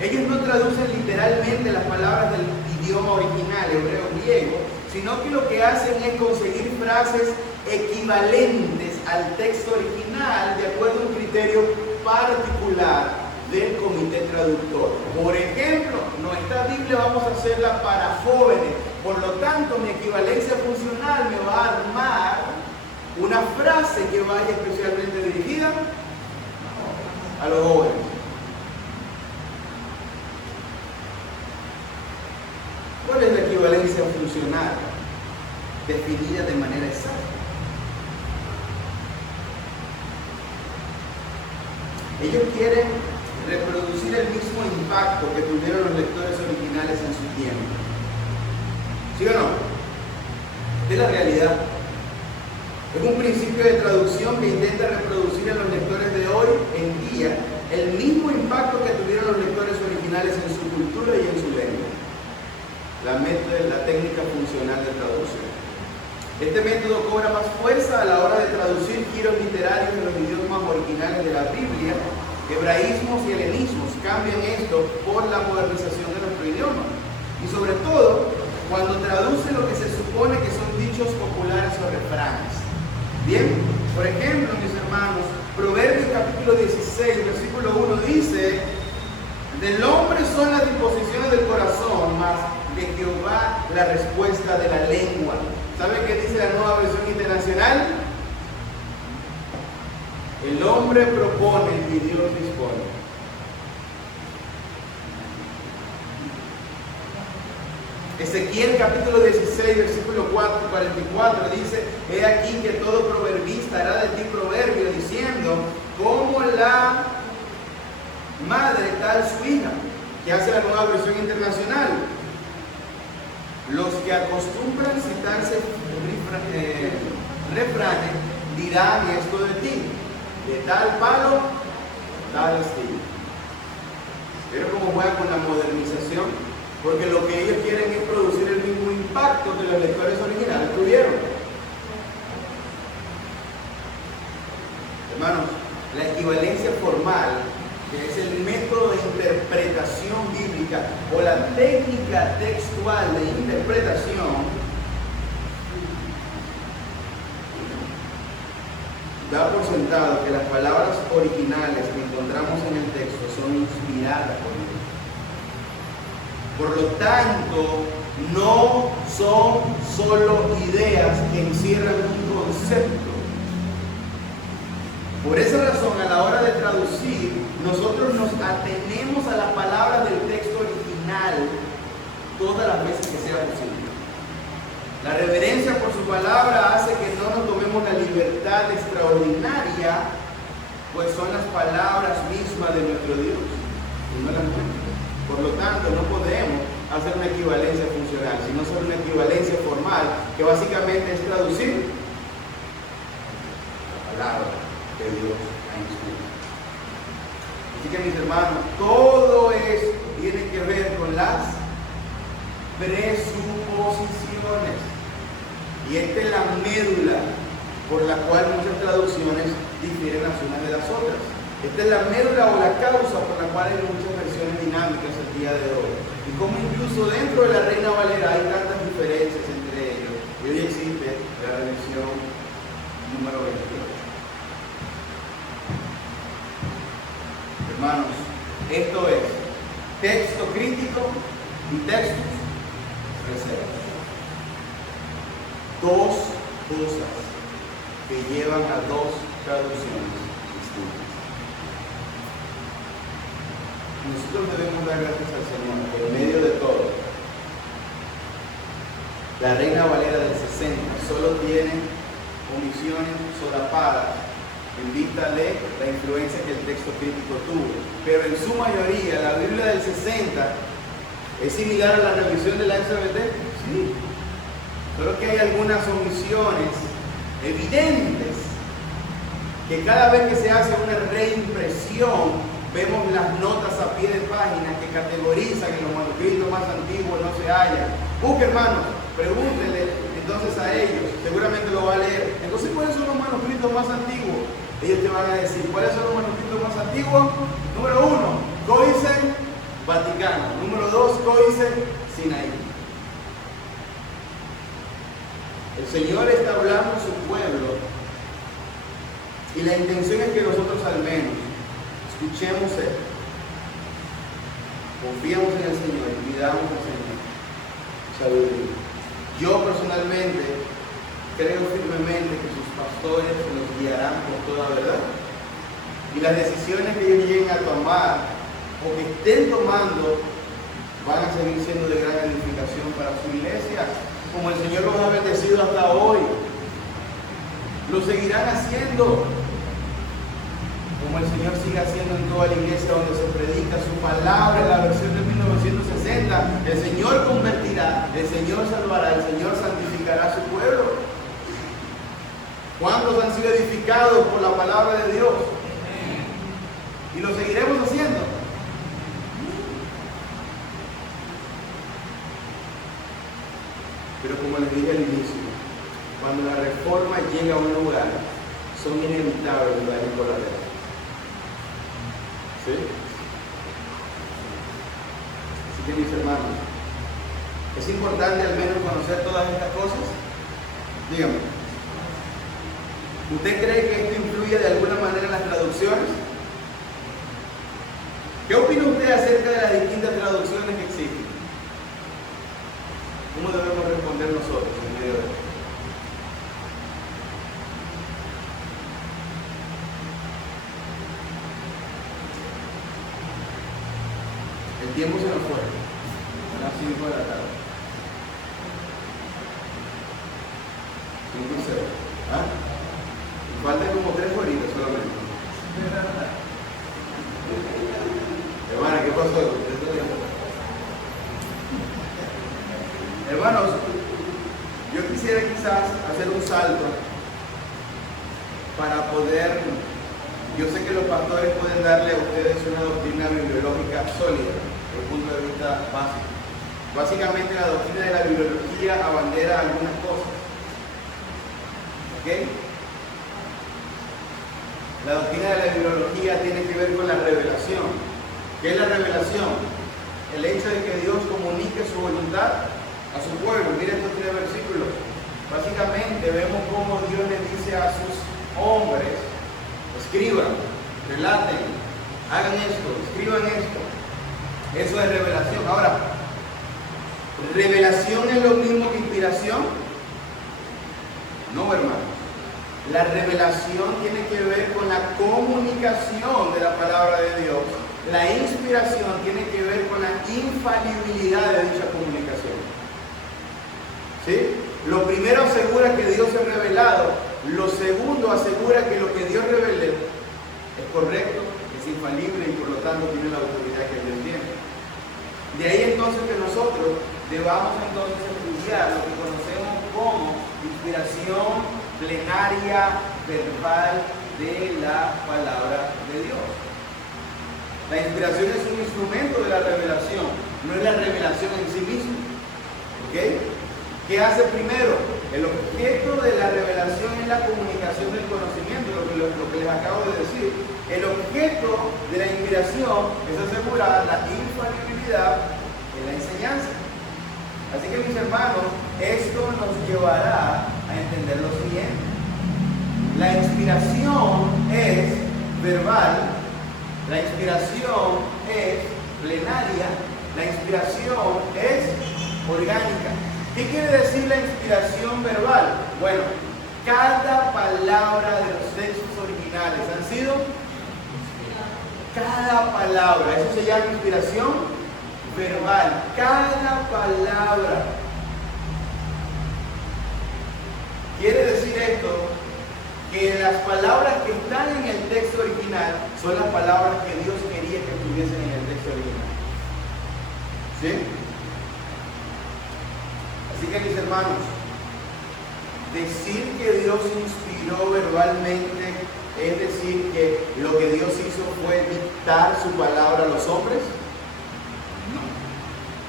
Ellos no traducen literalmente las palabras del idioma original, hebreo, griego, sino que lo que hacen es conseguir frases equivalentes al texto original de acuerdo a un criterio particular del comité traductor. Por ejemplo, nuestra Biblia vamos a hacerla para jóvenes, por lo tanto mi equivalencia funcional me va a armar una frase que vaya especialmente dirigida a los jóvenes. ¿Cuál es la equivalencia funcional? Definida de manera exacta. Ellos quieren reproducir el mismo impacto que tuvieron los lectores originales en su tiempo. ¿Sí o no? Esta es la realidad. Es un principio de traducción que intenta reproducir en los lectores de hoy en día el mismo impacto que tuvieron los lectores originales en su cultura y en su lengua. La técnica funcional de traducción. Este método cobra más fuerza a la hora de traducir giros literarios en los idiomas originales de la Biblia. Hebraísmos y helenismos cambian esto por la modernización de nuestro idioma. Y sobre todo, cuando traduce lo que se supone que son dichos populares o refranes. Bien, por ejemplo, mis hermanos, Proverbios capítulo 16, versículo 1 dice: del hombre son las disposiciones del corazón, mas de Jehová la respuesta de la lengua. ¿Sabe qué dice la Nueva Versión Internacional? El hombre propone y Dios dispone. Ezequiel capítulo 16, versículo 44 dice: he aquí que todo proverbista hará de ti proverbio, diciendo, como la madre tal su hija, que hace la Nueva Versión Internacional. Los que acostumbran citarse refranes dirán esto de ti: de tal palo, tal astilla. Pero como juega con la modernización, porque lo que ellos quieren es producir el mismo impacto que los lectores originales tuvieron. Hermanos, la equivalencia formal, que es el método de interpretación bíblica o la técnica textual de interpretación, da por sentado que las palabras originales que encontramos en el texto son inspiradas por Dios. Por lo tanto, no son solo ideas que encierran un concepto. Por esa razón, a la hora de traducir, nosotros nos atenemos a las palabras del texto original todas las veces que sea posible. La reverencia por su palabra hace que no nos tomemos la libertad extraordinaria, pues son las palabras mismas de nuestro Dios, y no las nuestras. Por lo tanto, no podemos hacer una equivalencia funcional, sino solo una equivalencia formal, que básicamente es traducir la palabra que Dios ha inspirado. Así que, mis hermanos, todo esto tiene que ver con las presuposiciones. Y esta es la médula por la cual muchas traducciones difieren las unas de las otras. Esta es la médula o la causa por la cual hay muchas versiones dinámicas el día de hoy. Y como incluso dentro de la Reina Valera hay tantas diferencias entre ellos. Y hoy existe la revisión número 28. Hermanos, esto es texto crítico y textos reservados. Dos cosas que llevan a dos traducciones distintas. Nosotros debemos dar gracias al Señor que en medio de todo, la Reina Valera del 60 solo tiene omisiones solapadas en vista de la influencia que el texto crítico tuvo. Pero en su mayoría, la Biblia del 60 es similar a la revisión de la XBT. Sí. Solo que hay algunas omisiones evidentes que cada vez que se hace una reimpresión, vemos las notas a pie de página que categorizan en los manuscritos más antiguos, no se hallan. Busque, hermanos, pregúntenle entonces a ellos, seguramente lo va a leer. Entonces, ¿cuáles son los manuscritos más antiguos? Ellos te van a decir, ¿cuáles son los manuscritos más antiguos? Número 1, Códice Vaticano. Número 2, Códice Sinaí. El Señor está hablando a su pueblo y la intención es que nosotros al menos escuchemos Él, confiemos en el Señor y pidamos al Señor sabiduría. Yo personalmente creo firmemente que sus pastores nos guiarán por toda verdad y las decisiones que ellos lleguen a tomar o que estén tomando van a seguir siendo de gran edificación para su iglesia, como el Señor los ha bendecido hasta hoy. Lo seguirán haciendo, como el Señor sigue haciendo en toda la iglesia donde se predica su palabra. En la versión de 1960, el Señor convertirá, el Señor salvará, el Señor santificará a su pueblo. ¿Cuántos han sido edificados por la palabra de Dios? Y lo seguiremos haciendo. Pero como les dije al inicio, cuando la reforma llega a un lugar, son inevitables los daños colaterales. ¿Sí? Así que mis hermanos, ¿es importante al menos conocer todas estas cosas? Dígame. ¿Usted cree que esto influye de alguna manera en las traducciones? ¿Qué opina usted acerca de las distintas traducciones que existen? ¿Cómo debemos responder nosotros en medio de esto? El tiempo se nos fue. Son las 5 de la tarde. 5 y 0. ¿Ah? Y faltan como 3 horitas solamente. Hermana, ¿qué pasó? Hermanos, yo quisiera quizás hacer un salto para poder, yo sé que los pastores pueden darle a ustedes una doctrina bibliológica sólida, desde el punto de vista básico. Básicamente la doctrina de la bibliología abandera algunas cosas. ¿Ok? La doctrina de la bibliología tiene que ver con la revelación. ¿Qué es la revelación? El hecho de que Dios comunique su voluntad a su pueblo. Miren estos 3 versículos. Básicamente vemos cómo Dios le dice a sus hombres: escriban, relaten, hagan esto, escriban esto. Eso es revelación. Ahora, ¿revelación es lo mismo que inspiración? No, hermano. La revelación tiene que ver con la comunicación de la palabra de Dios. La inspiración tiene que ver con la infalibilidad de dicha comunicación. ¿Sí? Lo primero asegura que Dios es revelado. Lo segundo asegura que lo que Dios revele es correcto, es infalible y por lo tanto tiene la autoridad que Dios tiene. De ahí entonces que nosotros debamos entonces estudiar lo que conocemos como inspiración plenaria verbal de la palabra de Dios. La inspiración es un instrumento de la revelación, no es la revelación en sí misma. ¿Ok? ¿Qué hace primero? El objeto de la revelación es la comunicación del conocimiento, lo que les acabo de decir. el objeto de la inspiración es asegurar la infalibilidad en la enseñanza. Así que, mis hermanos, esto nos llevará a entender lo siguiente. La inspiración es verbal, la inspiración es plenaria, la inspiración es orgánica. ¿Qué quiere decir la inspiración verbal? Bueno, cada palabra de los textos originales han sido cada palabra, eso se llama inspiración verbal, cada palabra. Quiere decir esto, que las palabras que están en el texto original son las palabras que Dios quería que estuviesen en el texto original. ¿Sí? Así que, mis hermanos, decir que Dios inspiró verbalmente es decir que lo que Dios hizo fue dictar su palabra a los hombres. No.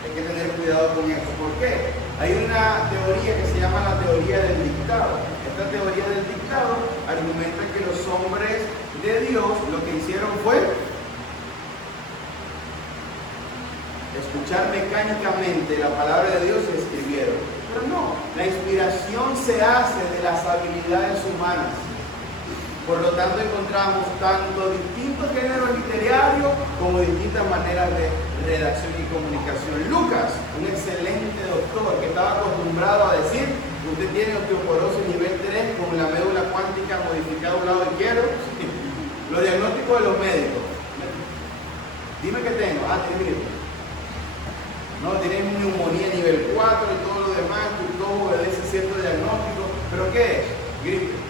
Hay que tener cuidado con eso. ¿Por qué? Hay una teoría que se llama la teoría del dictado. Esta teoría del dictado argumenta que los hombres de Dios lo que hicieron fue escuchar mecánicamente la palabra de Dios y escribieron. Pero no, la inspiración se hace de las habilidades humanas. Por lo tanto, encontramos tanto distintos géneros literarios como distintas maneras de redacción y comunicación. Lucas, un excelente doctor que estaba acostumbrado a decir: usted tiene osteoporosis nivel 3 con la médula cuántica modificada a un lado izquierdo. Los diagnósticos de los médicos. Dime qué tengo. Tiene gripe. No, tienes neumonía nivel 4 y todo lo demás, todo obedece cierto diagnóstico. ¿Pero qué es? Gripe.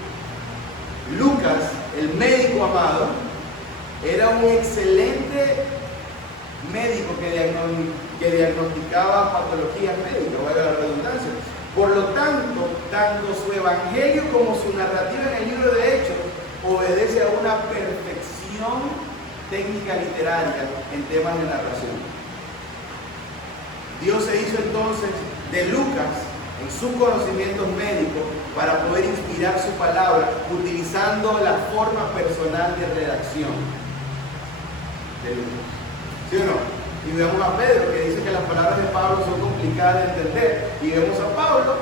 Lucas, el médico amado, era un excelente médico que diagnosticaba patologías médicas, valga la redundancia. Por lo tanto, tanto su evangelio como su narrativa en el libro de Hechos obedece a una perfección técnica literaria en temas de narración. Dios se hizo entonces de Lucas, en sus conocimientos médicos, para poder inspirar su palabra, utilizando la forma personal de redacción de Lucas. ¿Sí o no? Y vemos a Pedro, que dice que las palabras de Pablo son complicadas de entender, y vemos a Pablo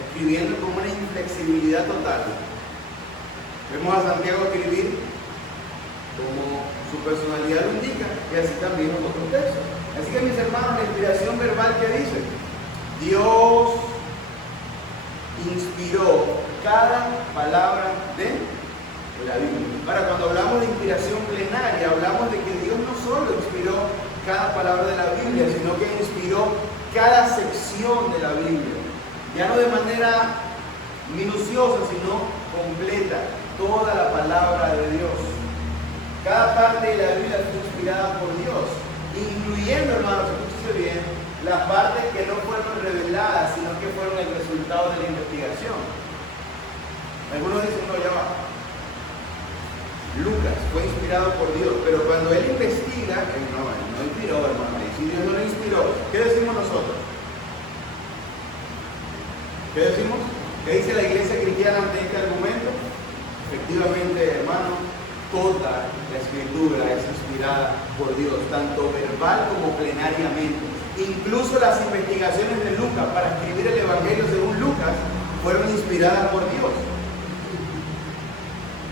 escribiendo con una inflexibilidad total. Vemos a Santiago escribir como su personalidad lo indica, y así también los otros textos. Así que, mis hermanos, la inspiración verbal que dice, Dios inspiró cada palabra de la Biblia. Ahora, cuando hablamos de inspiración plenaria, hablamos de que Dios no solo inspiró cada palabra de la Biblia, sino que inspiró cada sección de la Biblia. Ya no de manera minuciosa, sino completa, toda la palabra de Dios. Cada parte de la Biblia fue inspirada por Dios, incluyendo, hermanos, escúchese bien, las partes que no fueron reveladas, sino que fueron el resultado de la investigación. Algunos dicen: no, ya va. Lucas fue inspirado por Dios, pero cuando él investiga, no inspiró, hermano. Y si Dios no lo inspiró, ¿qué decimos nosotros? ¿Qué decimos? ¿Qué dice la iglesia cristiana ante este argumento? Efectivamente, hermano, toda la escritura es inspirada por Dios, tanto verbal como plenariamente. Incluso las investigaciones de Lucas para escribir el Evangelio según Lucas fueron inspiradas por Dios.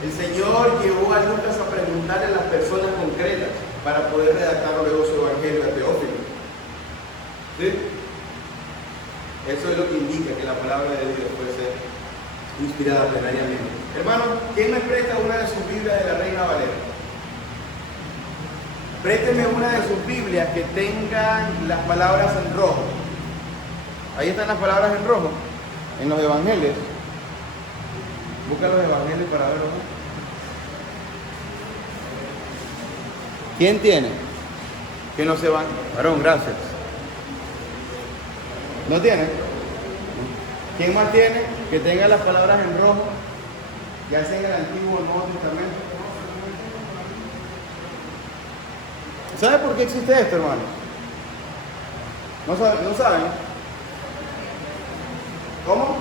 El Señor llevó a Lucas a preguntarle a las personas concretas para poder redactar luego su Evangelio a Teófilo. ¿Sí? Eso es lo que indica que la palabra de Dios puede ser inspirada plenariamente. Hermano, ¿quién me presta una de sus Biblias de la Reina Valera? Présteme una de sus Biblias que tengan las palabras en rojo. Ahí están las palabras en rojo, en los evangelios. Busca los evangelios para verlo. ¿Quién tiene? Que no se van. Varón, gracias. ¿No tiene? ¿Quién más tiene? Que tenga las palabras en rojo, ya sea en el Antiguo o el Nuevo Testamento. ¿Sabe por qué existe esto, hermano? ¿No saben? ¿Cómo?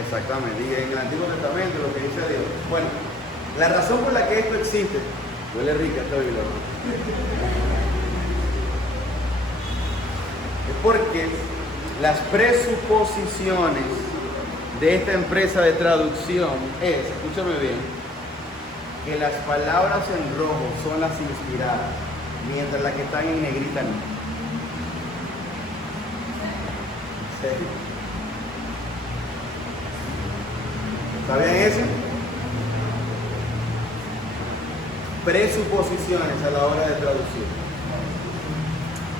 Exactamente, y en el Antiguo Testamento lo que dice Dios. Bueno, La razón por la que esto existe, huele rica esta Biblia, ¿no? Es porque las presuposiciones de esta empresa de traducción es, escúchame bien, que las palabras en rojo son las inspiradas, mientras las que están en negrita no. ¿Sí? ¿Está bien eso? Presuposiciones a la hora de traducir.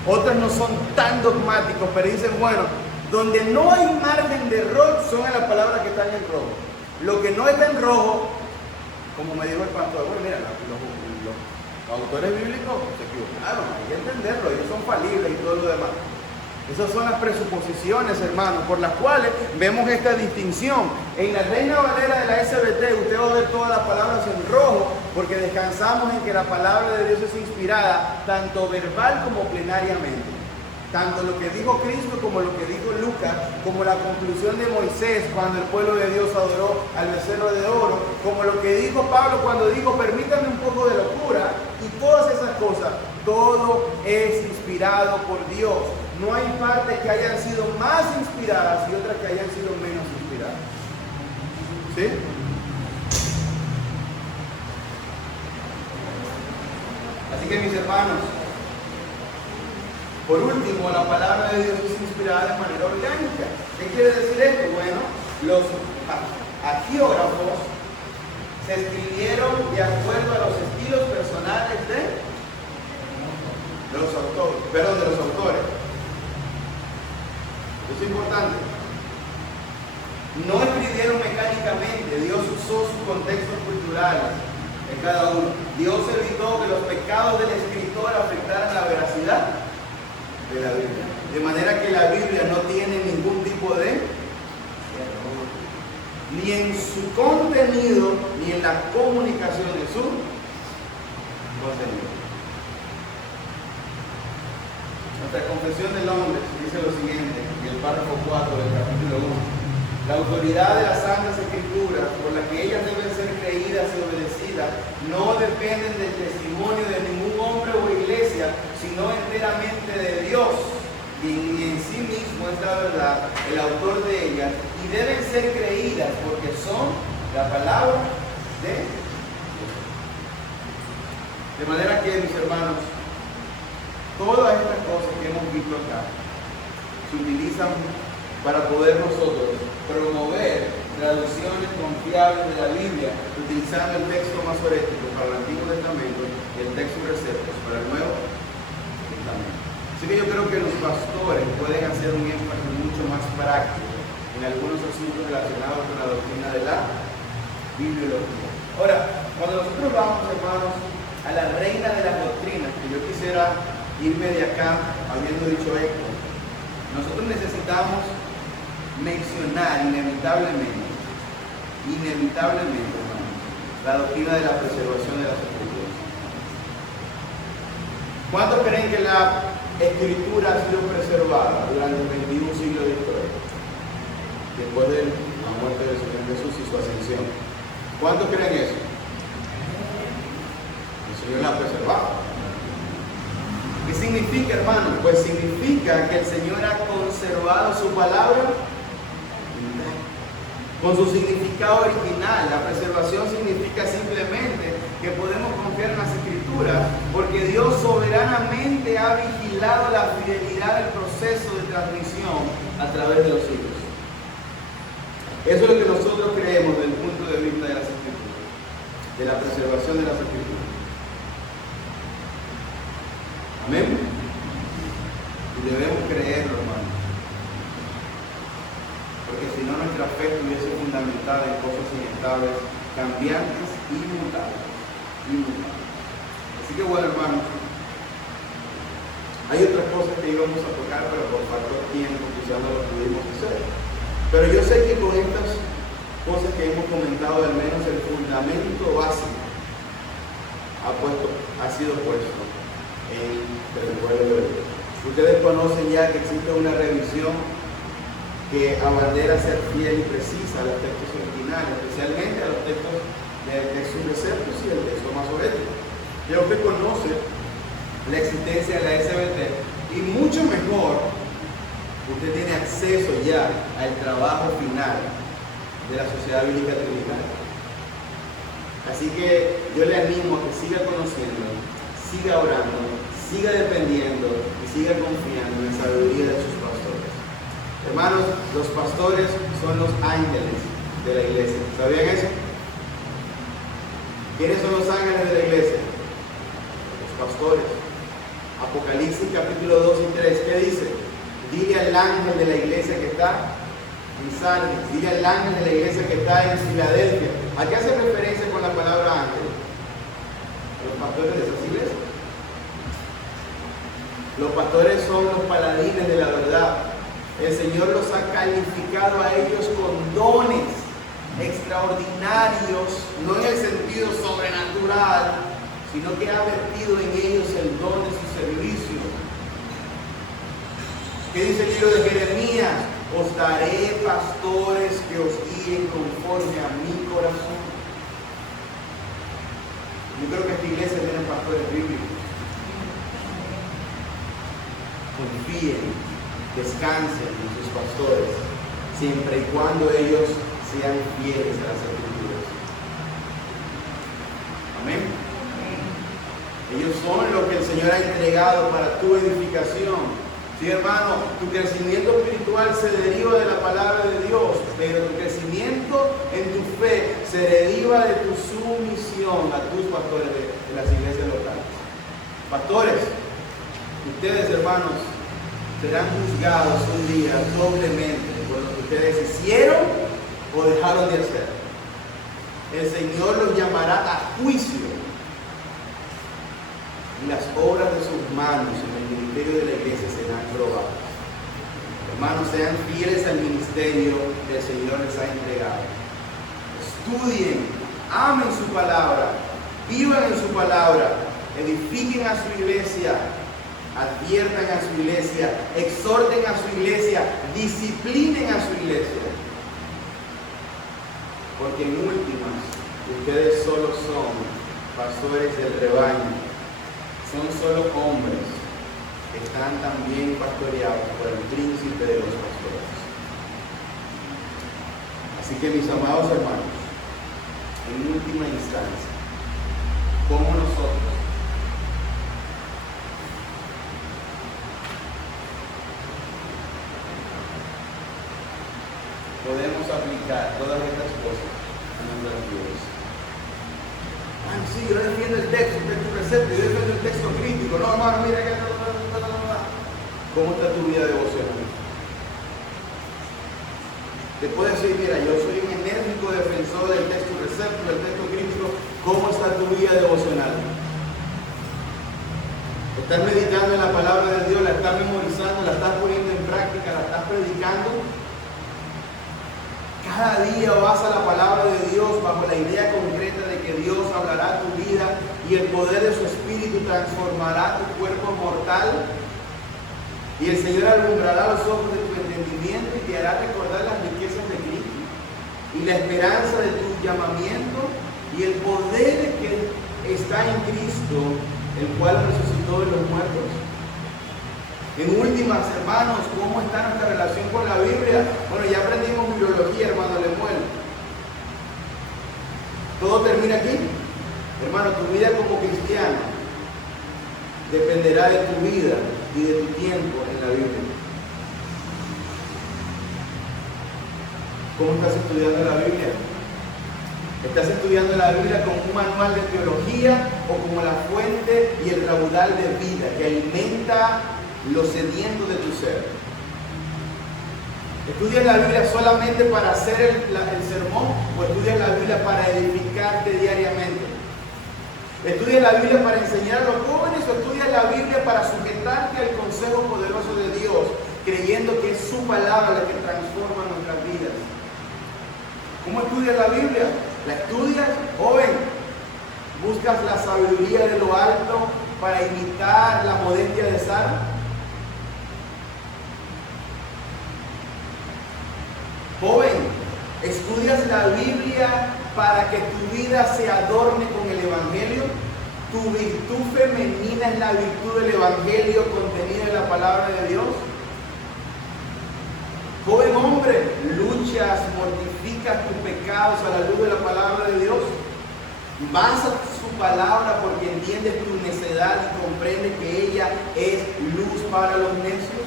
Otras no son tan dogmáticos, pero dicen, bueno, donde no hay margen de error son en las palabras que están en rojo. Lo que no está en rojo, como me dijo el pastor, bueno, mira, los autores bíblicos se equivocaron, hay que entenderlo, ellos son falibles y todo lo demás. Esas son las presuposiciones, hermanos, por las cuales vemos esta distinción. En la Reina Valera de la SBT, usted va a ver todas las palabras en rojo, porque descansamos en que la palabra de Dios es inspirada, tanto verbal como plenariamente. Tanto lo que dijo Cristo como lo que dijo Lucas, como la conclusión de Moisés cuando el pueblo de Dios adoró al becerro de oro, como lo que dijo Pablo cuando dijo, permítanme un poco de locura, y todas esas cosas. Todo es inspirado por Dios. No hay partes que hayan sido más inspiradas y otras que hayan sido menos inspiradas. ¿Sí? Así que mis hermanos, por último, la palabra de Dios es inspirada de manera orgánica. ¿Qué quiere decir esto? Bueno, los agiógrafos se escribieron de acuerdo a los estilos personales de los autores. Eso es importante. No escribieron mecánicamente, Dios usó sus contextos culturales en cada uno. Dios evitó que los pecados del escritor afectaran la veracidad de la Biblia. De manera que la Biblia no tiene ningún tipo de error, ni en su contenido, ni en la comunicación de su contenido. Nuestra Confesión de Londres dice lo siguiente, en el párrafo 4 del capítulo 1. La autoridad de las Santas Escrituras, por la que ellas deben ser creídas y obedecidas, no dependen del testimonio de ningún hombre o iglesia, sino enteramente de Dios, quien en sí mismo es la verdad, el autor de ellas, y deben ser creídas porque son la palabra de Dios. De manera que, mis hermanos, todas estas cosas que hemos visto acá se utilizan para poder nosotros promover traducciones confiables de la Biblia, utilizando el texto masorético para el Antiguo Testamento y el texto receptos para el Nuevo Testamento. Así que yo creo que los pastores pueden hacer un énfasis mucho más práctico en algunos asuntos relacionados con la doctrina de la bibliología. Ahora, cuando nosotros vamos, hermanos, a la reina de las doctrinas, que yo quisiera irme de acá habiendo dicho esto, nosotros necesitamos mencionar inevitablemente, hermanos, la doctrina de la preservación de las escrituras. ¿Cuántos creen que la escritura ha sido preservada durante el 21 siglo de historia? Después de la muerte del Señor Jesús y su ascensión. ¿Cuántos creen eso? El Señor la ha preservado. ¿Qué significa, hermano? Pues significa que el Señor ha conservado su palabra con su significado original. La preservación significa simplemente que podemos confiar en las Escrituras porque Dios soberanamente ha vigilado la fidelidad del proceso de transmisión a través de los siglos. Eso es lo que nosotros creemos desde el punto de vista de las Escrituras, de la preservación de las Escrituras. Amén. Y debemos creerlo, hermano. Porque si no, nuestra fe estuviese fundamentada en cosas inestables, cambiantes y inmutables. Así que bueno, hermanos, hay otras cosas que íbamos a tocar, pero por falta de tiempo quizás no lo pudimos hacer. Pero yo sé que con estas cosas que hemos comentado, al menos el fundamento básico ha sido puesto en el pueblo de Dios. Ustedes conocen ya que existe una revisión que abandera ser fiel y precisa a los textos originales, especialmente a los textos del texto preceptos y el texto masorético. Ya usted conoce la existencia de la SBT y mucho mejor, usted tiene acceso ya al trabajo final de la Sociedad Bíblica Trinitaria. Así que yo le animo a que siga conociendo, siga orando, siga dependiendo y siga confiando en la sabiduría de sus pastores. Hermanos, los pastores son los ángeles de la iglesia. ¿Sabían eso? ¿Quiénes son los ángeles de la iglesia? Los pastores. Apocalipsis capítulo 2 y 3, ¿qué dice? Dile al ángel de la iglesia que está en Sardis, dile al ángel de la iglesia que está en Filadelfia. ¿A qué hace referencia con la palabra ángel? A los pastores de esas iglesias. Los pastores son los paladines de la verdad. El Señor los ha calificado a ellos con dones extraordinarios, no en el sentido sobrenatural, sino que ha vertido en ellos el don de su servicio. ¿Qué dice el libro de Jeremías? Os daré pastores que os guíen conforme a mi corazón. Yo creo que esta iglesia tiene pastores bíblicos. Confíen, descansen en sus pastores, siempre y cuando ellos sean fieles a las escrituras. Amén. Ellos son lo que el Señor ha entregado para tu edificación. Sí, hermano, tu crecimiento espiritual se deriva de la palabra de Dios, pero tu crecimiento en tu fe se deriva de tu sumisión a tus pastores de las iglesias locales. Pastores, ustedes, hermanos, serán juzgados un día doblemente por lo que ustedes hicieron o dejaron de hacer. El Señor los llamará a juicio y las obras de sus manos en el ministerio de la iglesia serán probadas. Hermanos, sean fieles al ministerio que el Señor les ha entregado. Estudien, amen su palabra, vivan en su palabra, edifiquen a su iglesia, adviertan a su iglesia, exhorten a su iglesia, disciplinen a su iglesia. Porque en últimas, ustedes solo son pastores del rebaño. Son solo hombres que están también pastoreados por el príncipe de los pastores. Así que, mis amados hermanos, en última instancia, como nosotros podemos aplicar todas estas cosas a nuestras vidas. Ah, sí, yo defiendo el texto presente, yo defiendo el texto crítico. No, hermano, mira que ¿cómo está tu vida devocional? Te puedo decir, mira, yo soy un enérgico defensor del texto precepto, del texto crítico. ¿Cómo está tu vida devocional? ¿Estás meditando en la palabra de Dios? ¿La estás memorizando? ¿La estás poniendo en práctica? ¿La estás predicando? Cada día vas a la palabra de Dios bajo la idea concreta de que Dios hablará a tu vida y el poder de su Espíritu transformará tu cuerpo mortal y el Señor alumbrará los ojos de tu entendimiento y te hará recordar las riquezas de Cristo y la esperanza de tu llamamiento y el poder que está en Cristo, el cual resucitó de los muertos. En últimas, hermanos, ¿cómo está nuestra relación con la Biblia? Bueno, ya aprendimos bibliología, hermano Lemuel. ¿Todo termina aquí? Hermano, tu vida como cristiano dependerá de tu vida y de tu tiempo en la Biblia. ¿Cómo estás estudiando la Biblia? ¿Estás estudiando la Biblia como un manual de teología o como la fuente y el raudal de vida que alimenta lo sediento de tu ser? ¿Estudias la Biblia solamente para hacer el sermón o estudias la Biblia para edificarte diariamente? ¿Estudias la Biblia para enseñar a los jóvenes o estudias la Biblia para sujetarte al consejo poderoso de Dios, creyendo que es su palabra la que transforma nuestras vidas? ¿Cómo estudias la Biblia? ¿La estudias, joven? ¿Buscas la sabiduría de lo alto para imitar la modestia de Sara? Joven, ¿estudias la Biblia para que tu vida se adorne con el Evangelio. Tu virtud femenina es la virtud del Evangelio contenida en la palabra de Dios. Joven hombre, luchas, mortificas tus pecados a la luz de la palabra de Dios. Vas a su palabra porque entiendes tu necedad y comprendes que ella es luz para los necios.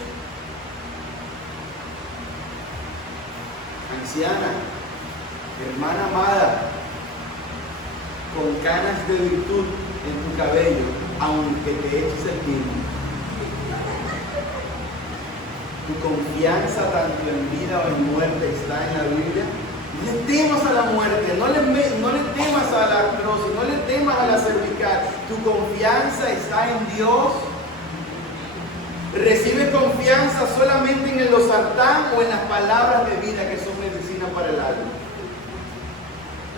Anciana, hermana amada, con canas de virtud en tu cabello, aunque te eches el tiempo. Tu confianza tanto en vida o en muerte está en la Biblia. No le temas a la muerte, no le temas a la artrosis, no le temas a la cervical. Tu confianza está en Dios. Recibe confianza solamente en el losartán o en las palabras de vida que son medicina para el alma.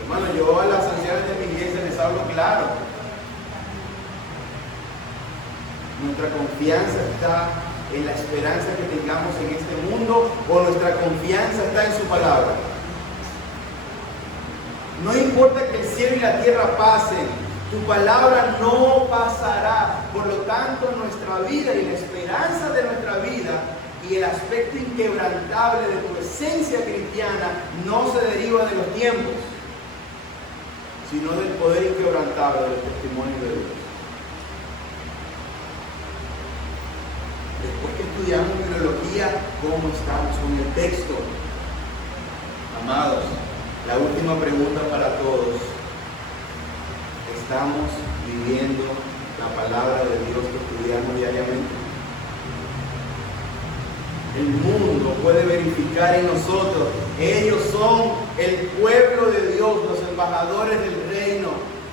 Hermano, yo a las ancianas de mi iglesia les hablo claro. Nuestra confianza está en la esperanza que tengamos en este mundo, o nuestra confianza está en su palabra. No importa que el cielo y la tierra pasen, tu palabra no pasará. Por lo tanto, nuestra vida y la esperanza de nuestra vida y el aspecto inquebrantable de tu esencia cristiana no se deriva de los tiempos, sino del poder inquebrantable del testimonio de Dios. Después que estudiamos filología, ¿cómo estamos con el texto? Amados, la última pregunta para todos. ¿Estamos viviendo la palabra de Dios que estudiamos diariamente? El mundo puede verificar en nosotros. Ellos son el pueblo de Dios, los embajadores del reino,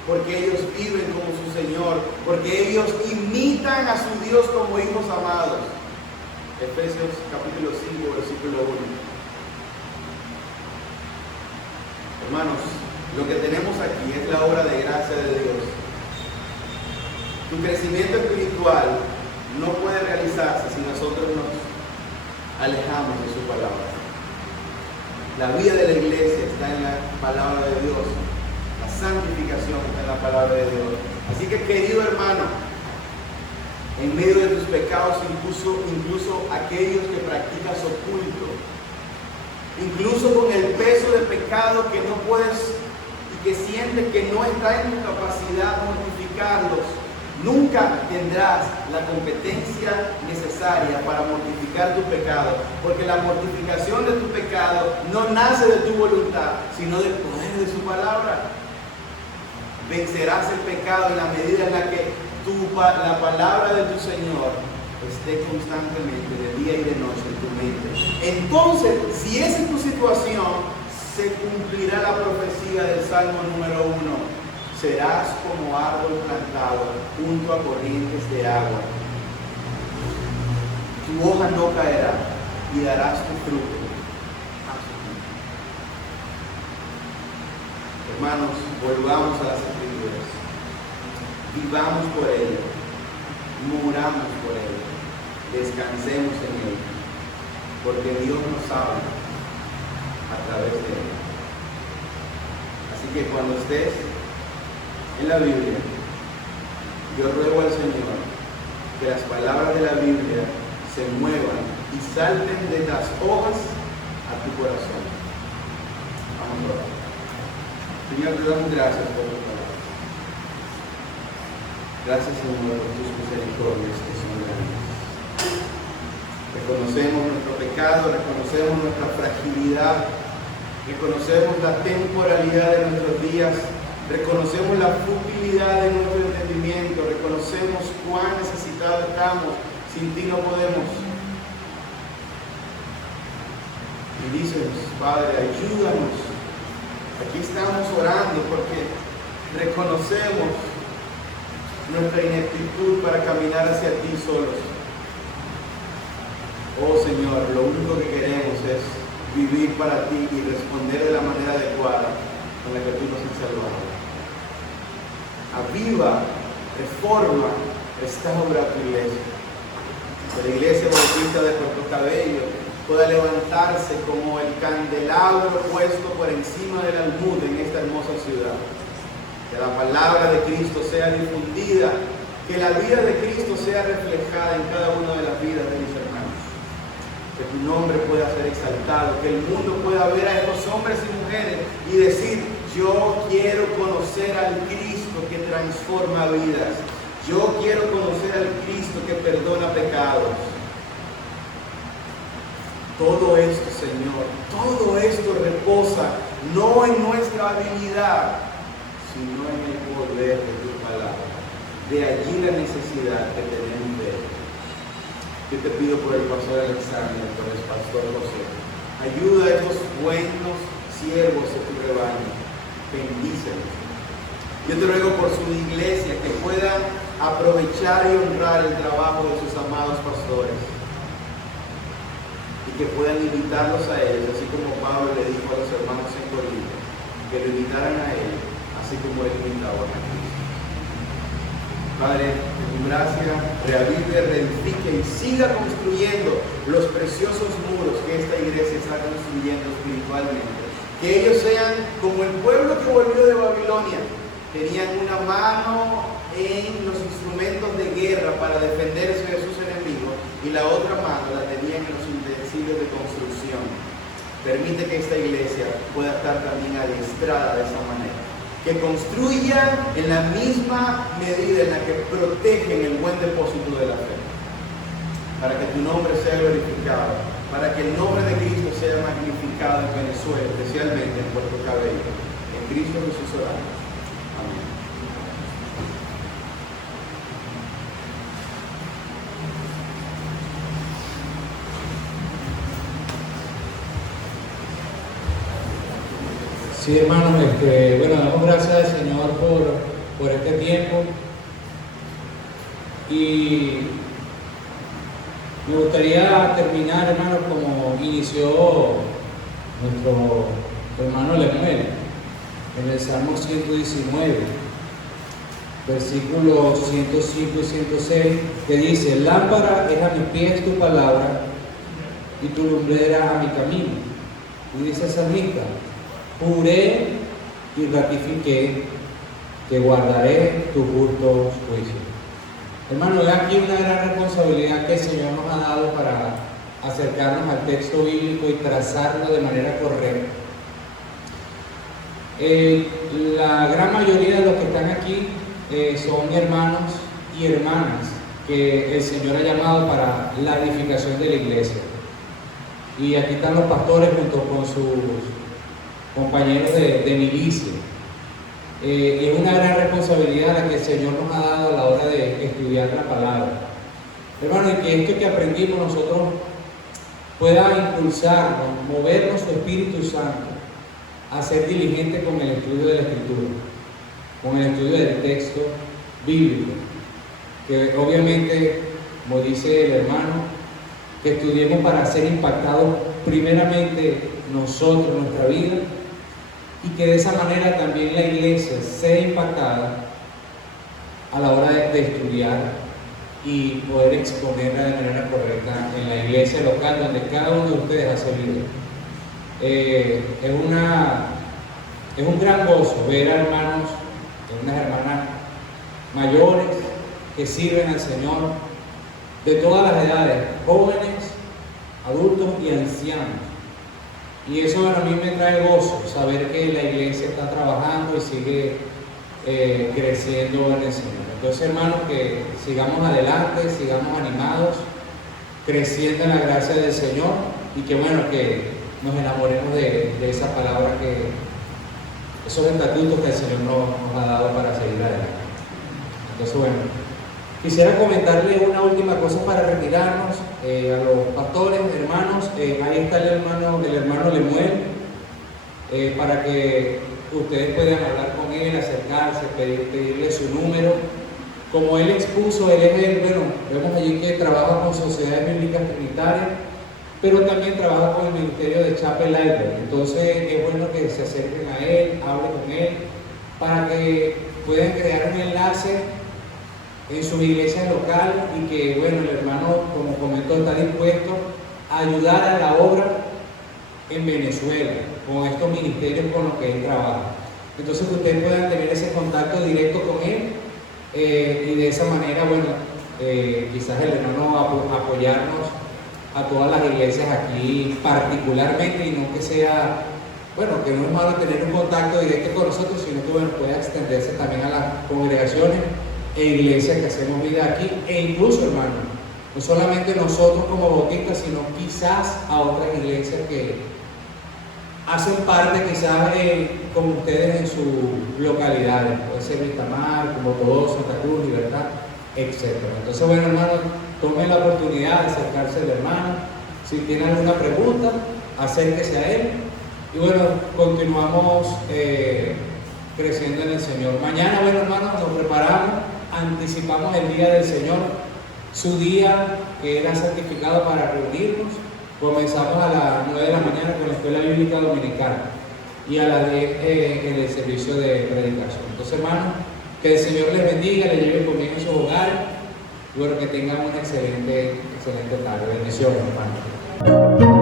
porque ellos viven como su Señor, porque ellos imitan a su Dios como hijos amados. Efesios capítulo 5, versículo 1. Hermanos, lo que tenemos aquí es la obra de gracia de Dios. Tu crecimiento espiritual no puede realizarse si nosotros nos alejamos de su palabra. La vida de la iglesia está en la palabra de Dios. La santificación está en la palabra de Dios. Así que, querido hermano, en medio de tus pecados, incluso aquellos que practicas oculto, incluso con el peso de pecado que no puedes y que sientes que no está en tu capacidad mortificarlos, nunca tendrás la competencia necesaria para mortificar tu pecado, porque la mortificación de tu pecado no nace de tu voluntad, sino del poder de su palabra. Vencerás el pecado en la medida en la que la palabra de tu Señor esté constantemente de día y de noche en tu mente. Entonces, si esa es tu situación, se cumplirá la profecía del Salmo número 1. Serás como árbol plantado junto a corrientes de agua. Tu hoja no caerá y darás tu fruto. Hermanos, volvamos a las Escrituras. Vivamos por ella. Muramos por ella. Descansemos en ella. Porque Dios nos habla a través de ella. Así que cuando estés en la Biblia, yo ruego al Señor que las palabras de la Biblia se muevan y salten de las hojas a tu corazón. Vamos a orar. Señor, te damos gracias por tu palabra. Gracias, Señor, por tus misericordias que son grandes. Reconocemos nuestro pecado, reconocemos nuestra fragilidad, reconocemos la temporalidad de nuestros días, reconocemos la futilidad de nuestro entendimiento, reconocemos cuán necesitados estamos, sin ti no podemos. Y dices, Padre, ayúdanos. Aquí estamos orando porque reconocemos nuestra ineptitud para caminar hacia ti solos. Oh Señor, lo único que queremos es vivir para ti y responder de la manera adecuada con la que tú nos has salvado. Aviva, reforma, restaura tu iglesia. La iglesia bautista de Puerto Cabello pueda levantarse como el candelabro puesto por encima del almud en esta hermosa ciudad. Que la palabra de Cristo sea difundida, que la vida de Cristo sea reflejada en cada una de las vidas de mis hermanos. Que tu nombre pueda ser exaltado, que el mundo pueda ver a estos hombres y mujeres y decir: yo quiero conocer al Cristo que transforma vidas. Yo quiero conocer al Cristo que perdona pecados. Todo esto, Señor, todo esto reposa no en nuestra habilidad, sino en el poder de tu palabra. De allí la necesidad que tenemos de él. Yo te pido por el pastor Alexander, por el pastor José, ayuda a estos buenos siervos de tu rebaño, bendícelos. Yo te ruego por su iglesia que puedan aprovechar y honrar el trabajo de sus amados pastores y que puedan invitarlos a ellos, así como Pablo le dijo a los hermanos en Corinto, que lo invitaran a él, así como él invitaba a Cristo. Padre, en tu gracia, reavive, reedifique y siga construyendo los preciosos muros que esta iglesia está construyendo espiritualmente. Que ellos sean como el pueblo que volvió de Babilonia. Tenían una mano en los instrumentos de guerra para defenderse de sus enemigos y la otra mano la tenían en los utensilios de construcción. Permite que esta iglesia pueda estar también adiestrada de esa manera. Que construya en la misma medida en la que protegen el buen depósito de la fe. Para que tu nombre sea glorificado. Para que el nombre de Cristo sea magnificado en Venezuela, especialmente en Puerto Cabello. En Cristo Jesús oramos. Amén. Sí, hermanos, bueno, damos gracias al Señor por este tiempo y me gustaría terminar, hermanos, como inició nuestro hermano Lemuel en el Salmo 119, versículos 105 y 106, que dice: lámpara es a mis pies tu palabra y tu lumbrera a mi camino. Y dice el salmista: juré y ratifiqué que guardaré tus justos juicios. Hermano, es aquí una gran responsabilidad que el Señor nos ha dado para acercarnos al texto bíblico y trazarlo de manera correcta. La gran mayoría de los que están aquí son hermanos y hermanas que el Señor ha llamado para la edificación de la iglesia. Y aquí están los pastores junto con sus compañeros de milicia. Y es una gran responsabilidad la que el Señor nos ha dado a la hora de estudiar la palabra. Hermano, y que esto que aprendimos nosotros pueda impulsarnos, movernos su Espíritu Santo a ser diligente con el estudio de la Escritura, con el estudio del texto bíblico. Que obviamente, como dice el hermano, que estudiemos para ser impactados primeramente nosotros, nuestra vida, y que de esa manera también la iglesia sea impactada a la hora de estudiar y poder exponerla de manera correcta en la iglesia local donde cada uno de ustedes ha servido. Es un gran gozo ver a hermanos, unas hermanas mayores que sirven al Señor de todas las edades, jóvenes, adultos y ancianos. Y eso a mí me trae gozo, saber que la iglesia está trabajando y sigue creciendo en el Señor. Entonces, hermanos, que sigamos adelante, sigamos animados, creciendo en la gracia del Señor y que bueno, que nos enamoremos de esa palabra, esos estatutos que el Señor nos ha dado para seguir adelante. Entonces, bueno, quisiera comentarles una última cosa para retirarnos a los pastores, hermanos. Ahí está el hermano Lemuel, para que ustedes puedan hablar con él, acercarse, pedirle su número. Como él expuso, vemos allí que trabaja con sociedades bíblicas trinitarias, pero también trabaja con el ministerio de Chapel Library. Entonces es bueno que se acerquen a él, hablen con él, para que puedan crear un enlace en su iglesia local y que, bueno, el hermano, como comentó, está dispuesto ayudar a la obra en Venezuela, con estos ministerios con los que él trabaja. Entonces que ustedes puedan tener ese contacto directo con él y de esa manera, bueno, quizás el hermano apoyarnos a todas las iglesias aquí particularmente, y no que sea, bueno, que no es malo tener un contacto directo con nosotros, sino que bueno, pueda extenderse también a las congregaciones e iglesias que hacemos vida aquí, e incluso, hermano, no solamente nosotros como bautistas, sino quizás a otras iglesias que hacen parte quizás con ustedes en sus localidades, puede ser Vistamar, como todo, Santa Cruz, Libertad, etc. Entonces, bueno, hermano, tomen la oportunidad de acercarse al hermano. Si tienen alguna pregunta, acérquese a él. Y bueno, continuamos creciendo en el Señor. Mañana, bueno, hermanos, nos preparamos, anticipamos el día del Señor, su día que era santificado para reunirnos. Comenzamos a las 9 de la mañana con la escuela bíblica dominical y a las 10 en el servicio de predicación. Entonces, hermanos, que el Señor les bendiga, les lleve conmigo en sus hogares y bueno, que tengan una excelente tarde. Bendiciones, hermanos.